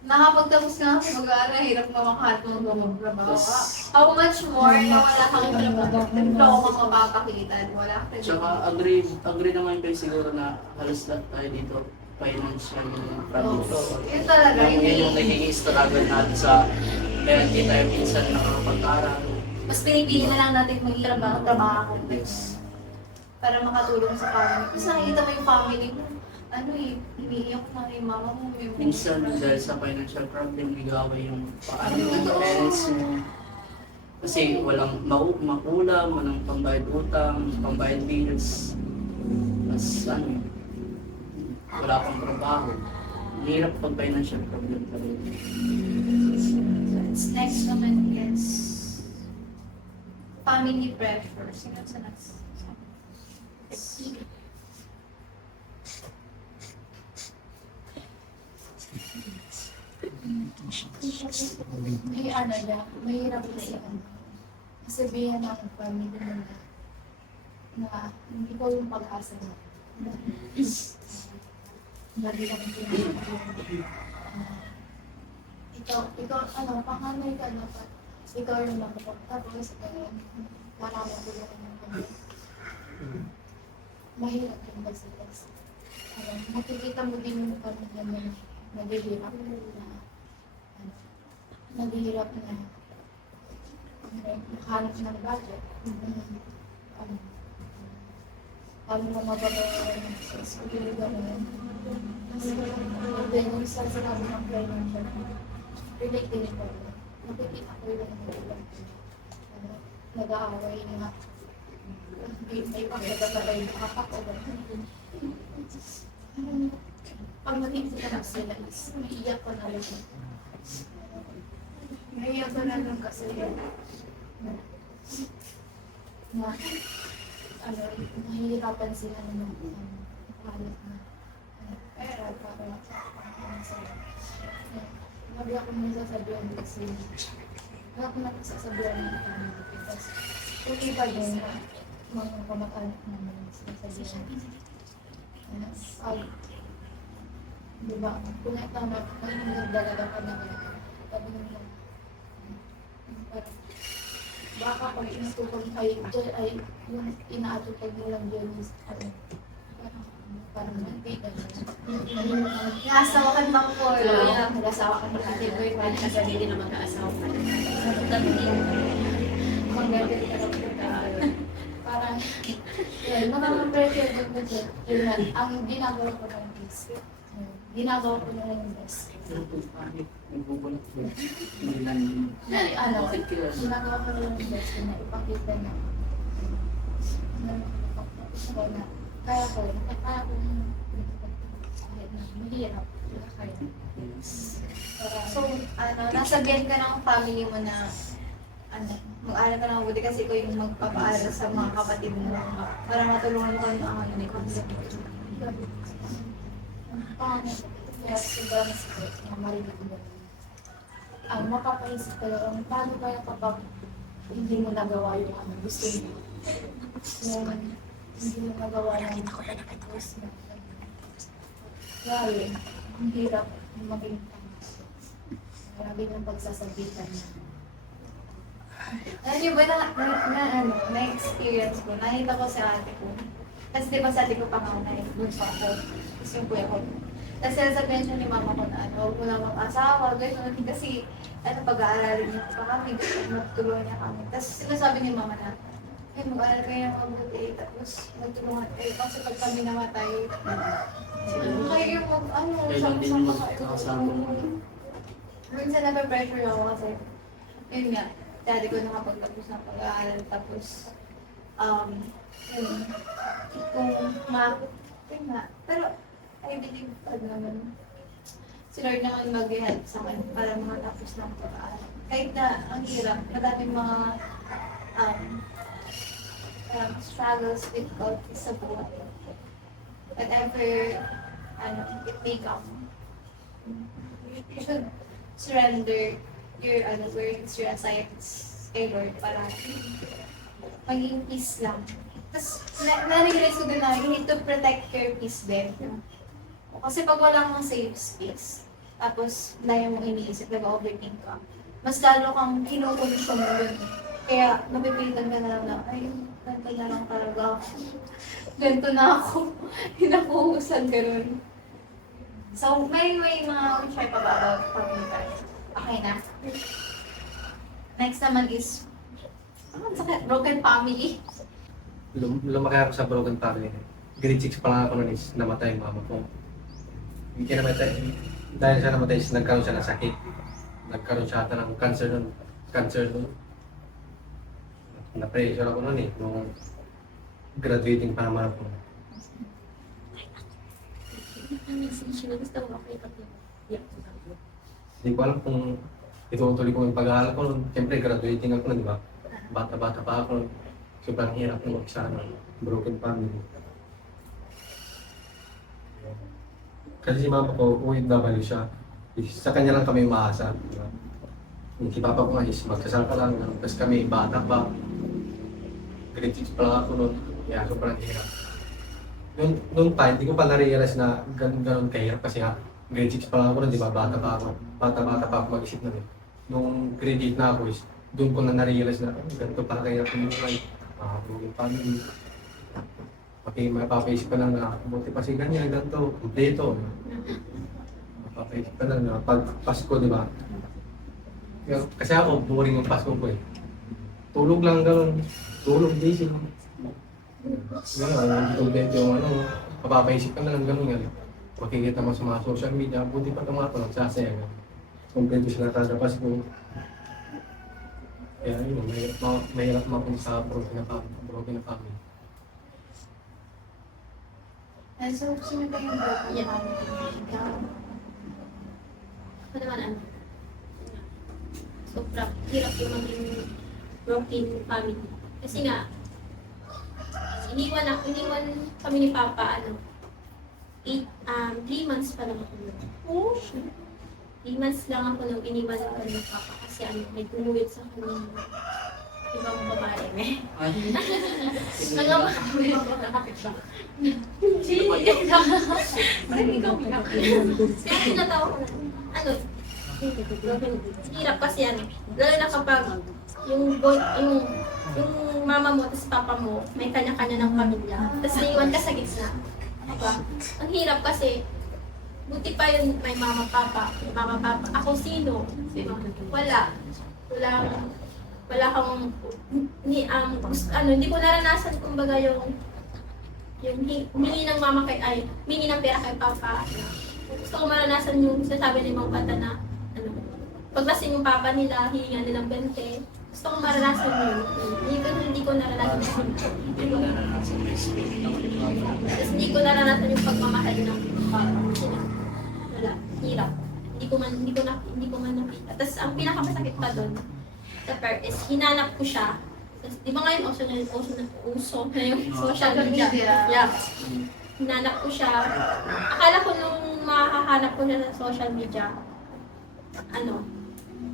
Nakapagtapos nga ako mag-aaral, hirap na makahanap ng trabaho. How much more na wala kang diploma mapapakita, wala kang Tsaka agree naman kayo siguro na halos lahat tayo dito financial problem. Yun talaga, Yun yung nagiging struggle natin sa kaya hindi tayo minsan nakakapag-aral. mas pinipili na lang natin magtrabaho para makatulong sa family. Kasi nakikita mo yung family mo, ano umiiyak na yung mama mo. Minsan dahil sa financial problem, nag-away yung paano yung parents mo. Kasi walang makulam, walang pambayad utang, pambayad bills. Tapos wala pang trabaho. Hirap pag financial problem talaga. Next naman is family pressure. Sino sa next? May ano niya, mahirap kasi sabihan ng family nila na hindi ko yung pag-asa mo. Lagi lang yung ikaw, panganay ka dapat. Ikaw yung nakapagtapos, wala mo tulungan ng pamilya. Mahirap yung magsitas. Makikita mo din yung pamilya mo naghihirap na makahanap ng budget. Paano mo mababayaran ng school, gano'n. Then, yung sa sinabi ng financial, relate din ito. Nakikita ko yung nag-aaway na may pagkakabay na kapak o gano'n. Pag natitignan sila, naiiyak ko na rin. Naiiyak ko na lang kasi nahihirapan sila ng halos na pera para sila. Sabi ako nung sasabihan kasi ako nagsasabihan ng pamilya because kung iba din mga kamag-anak naman sasabihan. Diba? Kung tama, nagdalaga ka na sabi nila, baka pag inatupag ay yung inaatupag nilang dyan is parang mantika. Naasawa ka bang po? Nag-asawa ka na kasi boyfriend kasi hindi na mag-aasawa ka. Mag-gagal ka lang parang, yun, nakaka-pressure din ko dyan. Yun, ang ginagawa ko lang is, Ginagawa ko na lang yung best. Pero kung bakit nagbubulat mo, Ano, ginagawa ko na lang yung best na ipakita na kaya ko, nakakaya ko kahit na mahirap, nakakaya. So, nasa gen ka ng family mo na mag-aaral ka ng mabuti kasi ikaw yung magpapaaral sa mga kapatid mo para matulungan ko ang mga unicorns. Yes, sobrang sakit na marinig mo. Makapaisip ka lang, paano kaya kapag hindi mo nagawa yung gusto mo? Yung hindi mo nagawa yung gusto mo. Grabe, ang hirap maging grabe ng pagsasabitan na. Alam niyo ba na-experience ko, nakita ko sa ate ko. Kasi di ba sa ate ko panganay, bunso ako, tapos yung kuya ko. Tapos sinasabihan siya ni mama ko na huwag mo lang mag-asawa, gano'n. Kasi pag-aaralin niya pa kami, magtulungan niya kami. Tapos sinasabi ni mama na, mag-aaral kayo ng mabuti, tapos magtulungan kayo. Kasi pag kami namatay, kayo kailan din yung magkakasama mo. minsan nape-pressure ako kasi, yun nga, dati ko nakapagtapos ng pag-aaral, tapos, yun, kung yun nga, pero, I believe, si Lord naman mag-help sa akin para makatapos ng pag-aaral. Kahit na ang hirap, madaming mga struggles, difficulties sa buhay. Whatever it may come, you should surrender your worries, your anxieties kay Lord para maging peace lang. Tapos, na-realize ko din na you need to protect your peace din. Kasi pag wala kang safe space, tapos dahil mong iniisip, nag-overthink ka, mas lalo kang kinukonsyon mo yun. Kaya napipitan ka na lang na, ay, ganito na lang talaga ako. Ganito na ako. Hinakuhusan ka rin. So, may mga share pa ba about pag-ibar? Okay na. Next naman is, sakit, broken family. Lumaki ako sa broken family. Grade 6 pa lang ako nun is namatay yung mama ko. Hindi namatay. Dahil siya namatay is nagkaroon siya ng sakit. Nagkaroon siya ata ng cancer nun. Na-pressure ako nun eh. Nung graduating pa naman ako. Hindi ko alam kung itutuloy ko yung pag-aaral ko nun. Siyempre graduating ako nun, di ba? Bata-bata pa ako nun. Sobrang hirap ng mag-isa ng broken family. Kasi si mama ko, OFW siya. Sa kanya lang kami umaasa. Diba? Si papa ko nga is magsasal ka lang. Tapos kami bata pa. Grade 6 pa lang ako nun. Kaya sobrang hirap. Noong time, hindi ko pa na-realize na ganun kahirap. Kasi nga, grade 6 pa lang ako nun, di ba? Bata pa ako. Bata-bata pa ako mag-isip na rin. Nung grade 8 na ako is, doon ko na na-realize na ganito pala kahirap yung buhay. Yung family. Mapapaisip ka lang na buti pa si ganyan, ganito, kompleto. Mapapaisip ka lang na pag Pasko, di ba? Kasi ako, boring yung Pasko ko eh. Tulog lang gano'n. Tulog, gising. Gano'n, kompleto yung mapapaisip ka na lang gano'n yan. Makikita mo sa mga social media, buti pa itong mga ito, nagsasaya. Kompleto sila kada Pasko. Kaya yun, mahirap mapunta sa broken na family. And so, sino ba yung broken family? Ako naman sobrang hirap yung maging broken family. Kasi nga, iniwan kami ni Papa, 3 months pa lang ako nun. 3 months lang ako nung iniwan ako ni Papa kasi may tumuwid sa kanya ibang babae. Kaya tinatawa ko na, hirap kasi lalo na kapag yung mama mo tapos papa mo, may kanya-kanya ng pamilya, tapos naiwan ka sa gitna. Diba? Ang hirap kasi, buti pa yun may mama, papa. Ako sino? Wala kang, hindi ko naranasan kumbaga yung hingi ng mama hingi ng pera kay papa. Gusto ko maranasan yung sinasabi ng mga bata na, ano, pag lasing yung papa nila, hihinga nilang 20. Gusto ko maranasan yun. Hindi ko naranasan. Hindi ko naranasan yung respect ng papa. Tapos hindi ko naranasan yung pagmamahal ng papa. Wala, hirap. Hindi ko man nakita. Tapos ang pinakamasakit pa doon, sa pair is hinanap ko siya. Tapos, di ba ngayon uso na yung social media. Yeah. Hinanap ko siya. Akala ko nung mahahanap ko siya sa social media, ano,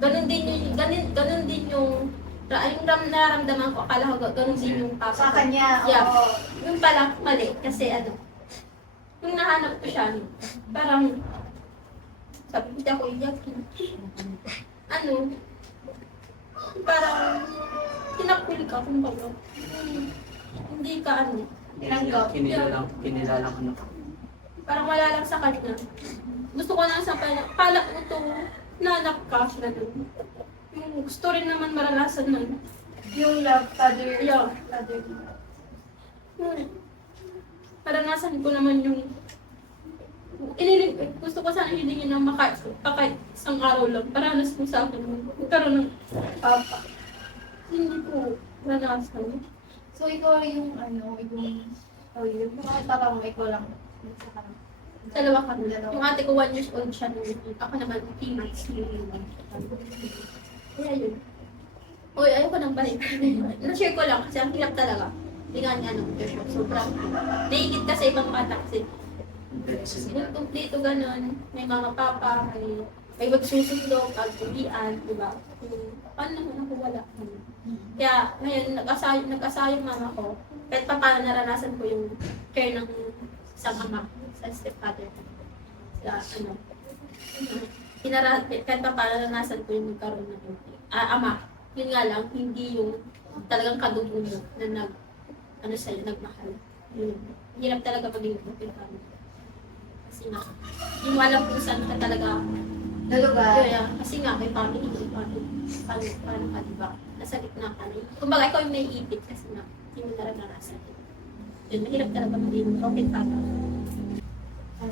ganun din yung nararamdaman ko. Akala ko ganun din yung papa Sa ko. kanya, Yeah. oo. Yung pala, mali. Kasi ano, yung nahanap ko siya, parang, sabi ko, hindi ako iyak. Ano, parang, tinakul ka kung bago. Hindi ka ano. Tinanggap. Kinilalang ano. Parang wala lang sa kanya. Gusto ko lang sa pala mo to, nanak ka, ganun. Yung gusto rin naman maranasan nun. Yung love, father, Yeah. father. Maranasan ko naman yung gusto ko sana hilingin ng kahit isang araw lang. Paranas mo sa akin. Magkaroon ng papa. Hindi ko naranasan. So, ikaw yung, yung mga tapa mo, ikaw lang. Dalawa kami. Yung ate ko 1 years old siya. Ako naman 3 months. Kaya yun. Uy, ayoko nang balik. Na-share ko lang kasi ang hirap talaga. Hindi nga niya sobrang naigit ka sa ibang bata kasi kumplito ganun. May mga papa, may magsusundo, pag-uwian, diba? Paano naman ako wala? Kaya ngayon, nag-asa yung mama ko. Kahit pa paano naranasan ko yung care ng isang ama sa stepfather. Sa kahit pa paano naranasan ko yung magkaroon ng ama. Yun nga lang, hindi yung talagang kadugo mo na nagmahal. Yun. Hirap talaga maging open family. Kasi nga, hindi mo alam kung saan ka talaga Nalugar. kasi nga, may family, paano ka, diba? Nasa gitna ka na. Kumbaga, ikaw yung may ipit kasi nga, hindi mo naranasan. Yun, mahirap talaga maging open family.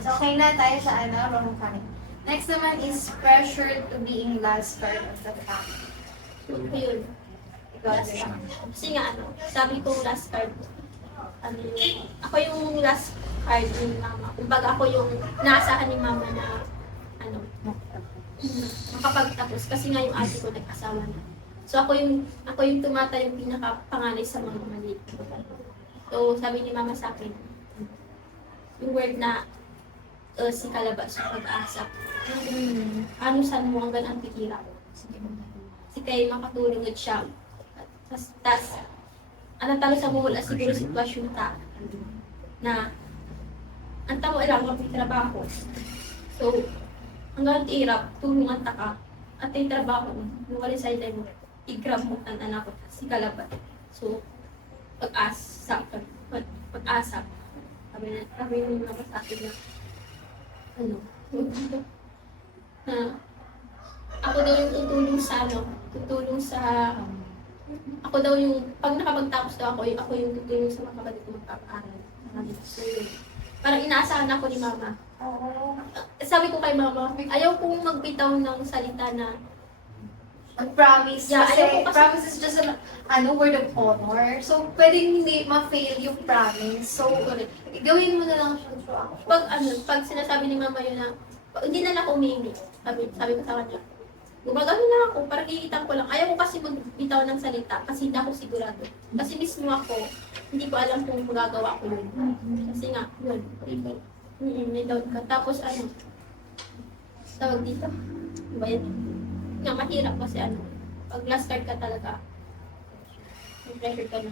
So, okay na tayo sa wrong family. Next naman is pressure to being last card of the family. Yun. Last card. Kasi nga, sabi ko last card, ako yung last card ni mama. Kumbaga, ako yung naasahan ni mama na, makapagtapos. Kasi nga yung ate ko nag-asawa na. So, ako yung tumatayong pinaka-panganay sa mga maliit. So, sabi ni mama sa akin, yung word na si Kalabas sa pag-asa. Ano saan mo hanggang ang pikira ko? Kasi kayo makatulong at siya. Tas, talo sa muhula siguro sitwasyon ta na ang tamo ilang kapit trabaho. So, hanggang hirap, tulungan ta ka. At yung trabaho, yung wali sa ilay mo, i-grab mo ang anak ko, si Kalabat. So, pag-asa. Sabi nyo naman sa akin na, ako daw yung tutulong sa, ako daw yung, pag nakapagtapos daw ako yung tutulong sa mga kapatid ko magpapaaral. So, yun. Parang inaasahan ako ni mama. Sabi ko kay mama, ayaw kong magbitaw ng salita na Mag-promise. Yeah, kasi ayaw ko kasi- promise is just word of honor. So, pwedeng hindi ma-fail yung promise. So, gawin mo na lang siya. pag sinasabi ni mama yun na, hindi na lang ako umiingi. Sabi ko sa kanya, gumagano na ako, parang iitan ko lang. Ayaw ko kasi magbitaw ng salita kasi hindi ako sigurado. Kasi mismo ako, hindi ko alam kung magagawa ko yun. Kasi nga, yun. May doubt ka. Tapos tawag dito. Diba yun? Nga, mahirap kasi pag last card ka talaga, may pressure ka na.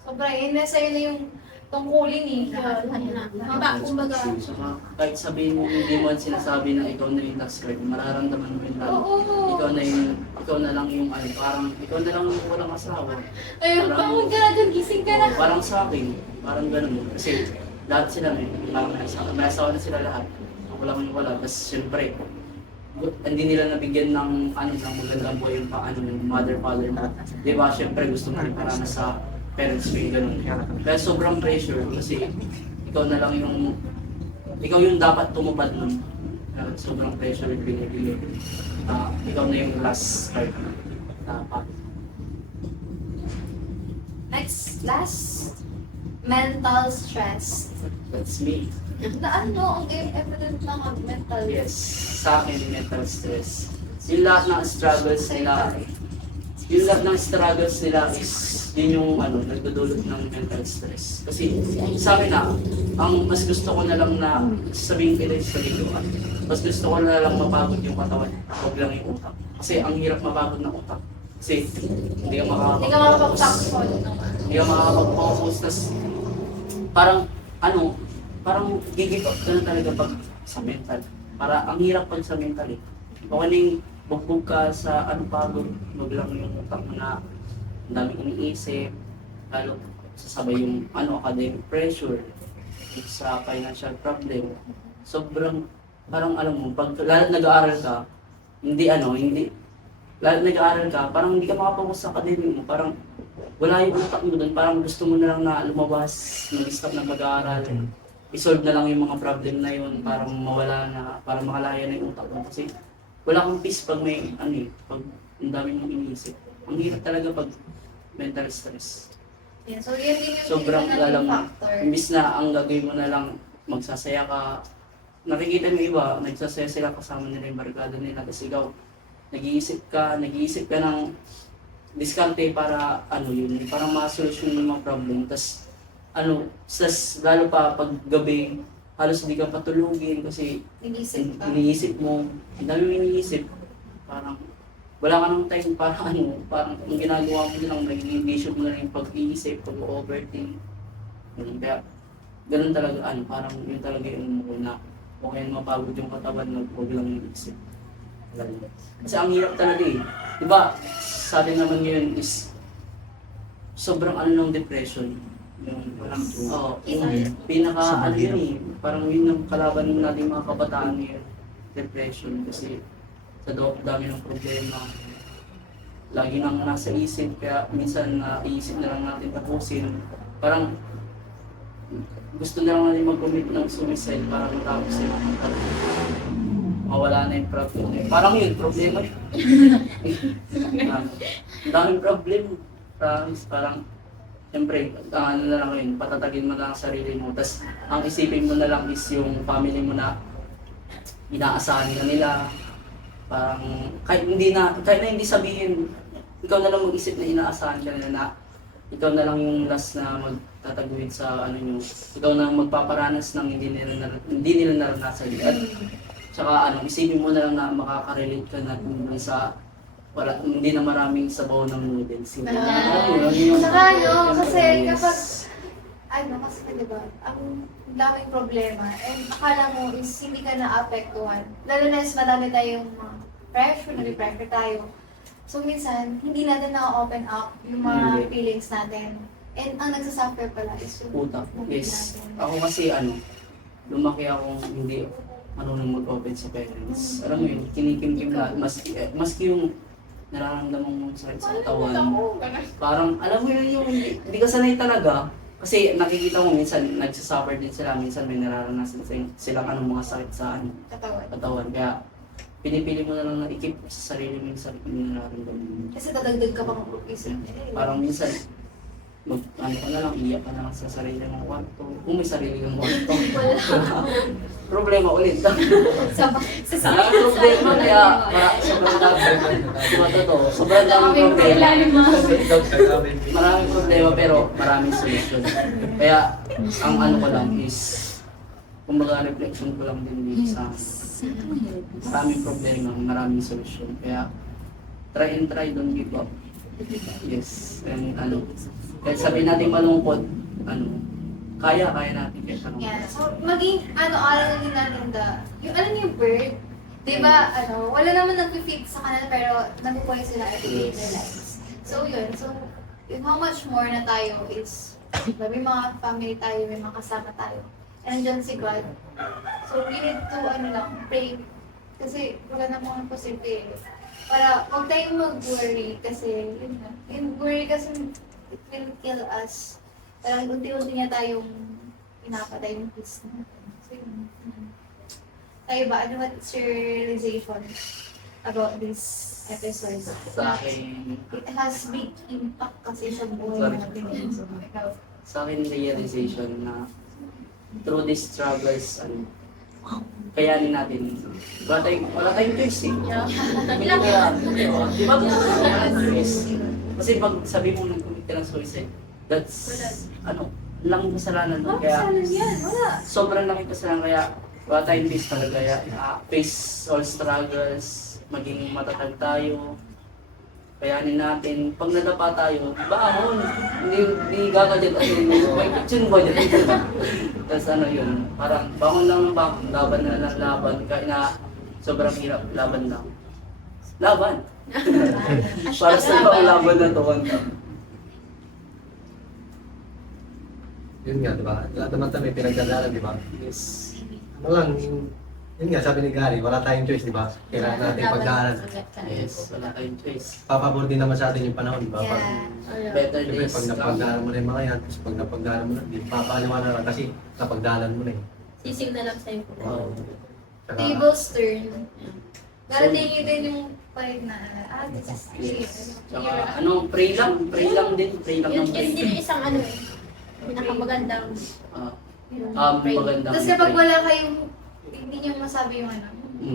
Sobra, yun na sa'yo na yung tungkulin eh. Lahat na. Diba, kumbaga, Saka, kahit sabihin mo hindi mo sinasabi na ikaw na yung last card, mararamdaman mo yun lang. Oo. Ikaw na lang yung parang ikaw na lang yung walang asawa. Ayun, bangun ka na dun, gising ka na. Parang sa akin, parang ganun. Kasi lahat sila may asawa na sila lahat. Ako lang yung wala. Tapos siyempre, hindi nila nabigyan ng magandang buhay yung mother, father na. Di ba, siyempre gusto mo rin para sa parents mo yung ganun. Kaya sobrang pressure kasi ikaw na lang yung ikaw yung dapat tumupad nun. Sobrang pressure yung binibigay. Ikaw na yung last card. Dapat. Last, mental stress. That's me. Na ano, ang evident na mental. Yes. Sa akin, mental stress. Yung lahat ng struggles nila, is yun yung nagdudulot ng mental stress. Kasi sa akin ang mas gusto ko na lang na sabihin ko sa sarili ko, mas gusto ko na lang mapagod yung katawan, huwag lang yung utak. Kasi ang hirap mapagod ng utak. Kasi hindi ka makakapag-focus. Hindi ka makakapag-focus. Tas parang gigip up ka na talaga pag sa mental. Ang hirap pag sa mental eh. Baka yung bugbog ka sa pagod, huwag lang yung utak mo na ang daming iniisip, lalo sasabay yung academic pressure, sa financial problem. Sobrang, parang alam mo, pag lalo nag-aaral ka, parang hindi ka makapokus sa academic mo, parang wala yung utak mo doon, parang gusto mo na lang na lumabas, mag-stop na mag-aaral, i-solve na lang yung mga problem na yun, parang mawala na, parang makalaya na yung utak mo. Kasi wala kang peace pag may, pag ang dami mong iniisip. Ang hirap talaga pag mental stress. Yeah, so yun din yung Sobrang lalang, factor. imbis na ang gagawin mo na lang, magsasaya ka. Nakikita mo iba, nagsasaya sila kasama nila yung barkada nila. Tapos ikaw, nag-iisip ka ng diskarte para parang ma-solution yung mga problem. Tapos lalo pa pag gabi, halos hindi ka patulugin kasi iniisip mo, ang dami mo iniisip, parang wala ka ng time para parang ang ginagawa mo lang, nag-i-issue mo na lang yung pag-iisip, pag-overthink. Kaya, ganun talaga, parang yun talaga yung na okay mapagod yung katawan, huwag lang yung isip. Ganun. Kasi ang hirap talaga eh. Diba, sa atin naman ngayon is sobrang ng depression. Yung pinaka yun eh, parang yun ang kalaban natin mga kabataan ngayon, depression. Kasi sa dami ng problema, lagi nang nasa isip, kaya minsan iisip na lang natin tapusin. Parang gusto na lang natin mag-commit ng suicide para matapos yung mawala na yung problem. Parang yun, problema yun. Ang daming problem. Parang siyempre, na lang yun, patatagin mo na ang sarili mo. Tapos, ang isipin mo na lang is yung family mo na inaasahan nila. Parang, kahit na hindi sabihin, ikaw na lang mag-isip na inaasahan ka na ikaw na lang yung last na magtataguyod sa ikaw na magpaparanas ng hindi nila naranasan. At saka isipin mo na lang na makaka-relate ka na sa hindi na maraming sabaw ng noodles. Saka kasi kapag, kasi diba, ang daming problema, and akala mo is hindi ka na-apektuhan. Lalo na is madami tayong pressure, nag-pressure tayo. So minsan, hindi natin na-open up yung mga feelings natin. And ang nagsasuffer pala is yung Utak. Yes. natin. Ako kasi lumaki akong hindi marunong mag-open sa parents. Alam mo yun, kinikimkim na, maski yung nararamdaman mong sakit sa katawan. Parang, alam mo yun yung hindi ka sanay talaga. Kasi nakikita mo minsan, nagsasuffer din sila, minsan may nararanasan silang mga sakit sa katawan. Kaya, pinipili mo na lang na ikip sa sarili mo yung sakit mo nararamdaman. Kasi dadagdag ka pang isip. Parang minsan, ka na lang, iyak ka na lang sa sarili mong kwarto. Kung may sarili kang kwarto. Problema ulit. Problema kaya sobrang daming problema. Maraming problema pero maraming solusyon. Kaya ang ko lang is kumbaga reflection ko lang din sa maraming problema, maraming solusyon. Kaya try and try, don't give up. Yes. And kahit sabihin natin malungkot, kaya natin kahit malungkot. Yeah. So, maging, aral din natin yung yung bird, di ba, wala naman nag-feed sa kanila pero nabubuhay sila every day in their lives. So, yun. So, how much more na tayo is, may mga family tayo, may mga kasama tayo. And dyan si God. So, we need to, pray. Kasi, wala namang posible. Para, huwag tayong mag-worry kasi, yung worry kasi, it will kill us. Parang unti-unti niya tayong pinapatay yung peace natin. So, yun. Kayo ba, what's your realization about this episode? Sa akin, It has big impact kasi sa buhay Sorry. natin. So, ikaw. sa akin realization na through these struggles, kayanin natin. Wala tayong choice eh. Hindi kaya, di ba? Wala tayong choice. Kasi pag sabi mo nag-commit ka ng suicide, that's, lang kasalanan mo. Kaya, sobrang laking kasalanan. Kaya, wala tayong choice talaga. Kaya, face all struggles, maging matatag tayo. Kayanin natin. Pag nadapa tayo, bangon. Hindi gagadyan. May kitchen ba dyan? Tapos yun, parang bangon lang ng bangon. Laban na lang laban. Kaya na sobrang hirap. Laban lang. Laban! Para sa ibang laban na to. Yun nga, di ba? Lahat naman tayo may pinagdadaanan, di ba? Yes. Ano lang, yun nga, sabi ni Gary, wala tayong choice, di ba? Kailangan natin pagdaanan. Yes, wala tayong choice. Papabor din naman sa atin yung panahon, di ba? Pag, Better siyempre, days. pag napagdaanan mo na yung mga yan, tapos pag napagdaanan mo na, di papaliwanag na lang kasi napagdaanan mo na eh. Sisig na lang sa'yo. Saka, Tables turn. Darating din yung point na, this is great. Tsaka, pray lang din. Pray lang Yun ng pray. din yung isang pinakamagandang Magandang Tapos kapag wala kayong, hindi nyo masabi yung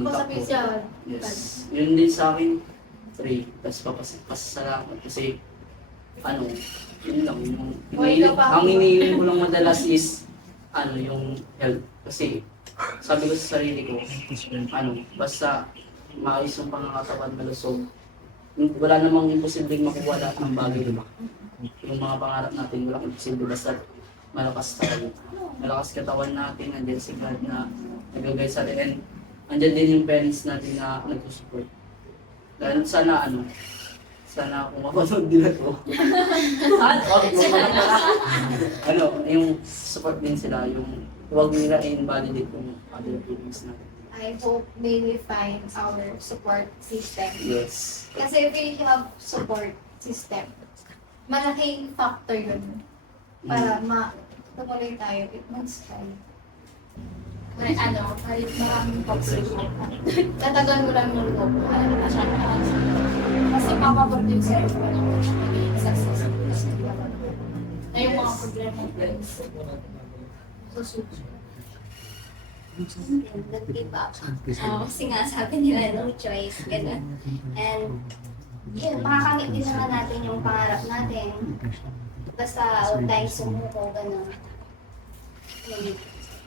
kausapin si God. Yes. Yun din sa akin, pray. Tapos pasasalamat kasi, yun lang. Ang iniiwan ko lang madalas is, yung health. Kasi, sabi ko sa sarili ko, basta maayos yung pangangatawan, malusog. Wala namang imposibleng makuha lahat ng bagay, diba? Yung mga pangarap natin, walang imposible basta malakas tayo. Malakas katawan natin, andyan si God na nagagay sa atin. And andyan din yung parents natin na nag-support. Dahil sana kung mapanood nila to. Yung support din sila, yung huwag nila invalidate yung other feelings natin. I hope they will find our support system. Yes. Kasi if we have support system, malaking factor yun para tumuloy tayo. It must try. Kahit maraming toxic. Tatagan mo lang yung loob. Alam na siya na. Kasi papabot yung self ko ng success. Na yung mga problema ko. So, Nag-give up. Kasi nga sabi nila, no choice. Ganun. And, yun, makakamit din naman natin yung pangarap natin. Basta huwag tayong sumuko, gano'n.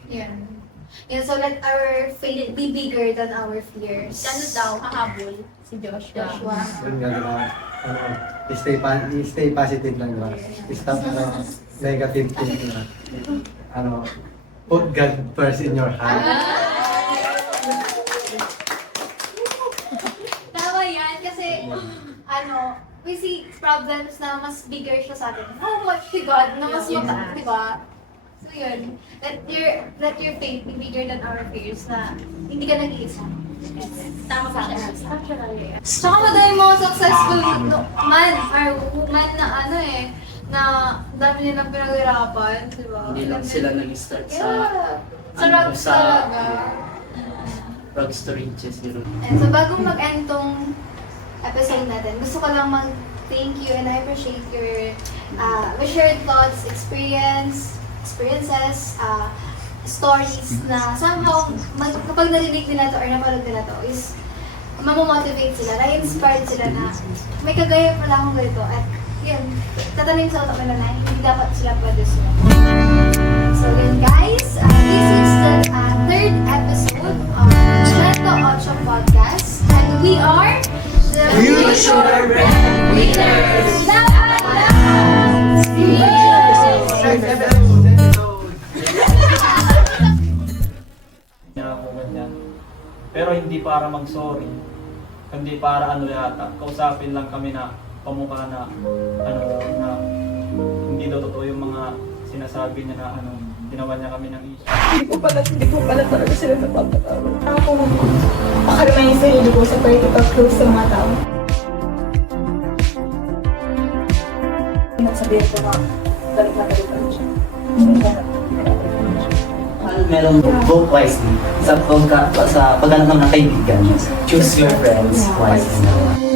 yeah. Yeah, so let our faith be bigger than our fears. daw, hahabol si Joshua. yun nga, diba? Stay positive lang, diba? Stop, negative thinking na. Put God first in your heart. Tama yan, kasi, we see problems na mas bigger siya sa atin. How much to God na mas mata, di ba? So yun, let your faith be bigger than our fears na hindi ka nag-iisa. Tama ka siya. Tsaka madami mga successful man or woman na na dami nilang pinaghirapan, di ba? Hindi lang sila nag-start sa sa rags talaga. rags to riches, yun. And so bago mag-end tong episode natin, gusto ko lang mag-thank you and I appreciate your shared thoughts, experiences, stories na somehow, kapag narinig nila to or napanood nila to, is mamomotivate sila, na-inspired sila na may kagaya pala akong ganito at yun, tatanim sa utak nila na hindi dapat sila pwede sila. So yun guys, this is the third episode of Chento Ocho Podcast and we are the Future Breadwinners! Pero hindi para mag-sorry, hindi para yata, kausapin lang kami na pamukha na na hindi daw totoo yung mga sinasabi niya na ginawa niya kami ng issue. Hindi ko pala talaga sila napapatawad. Ako pakalma yung sarili ko sa pagkita-close sa mga tao. Sabihin ko nga, balik na siya. Meron vote wisely. Sa paghanap ng kaibigan, choose your friends wisely.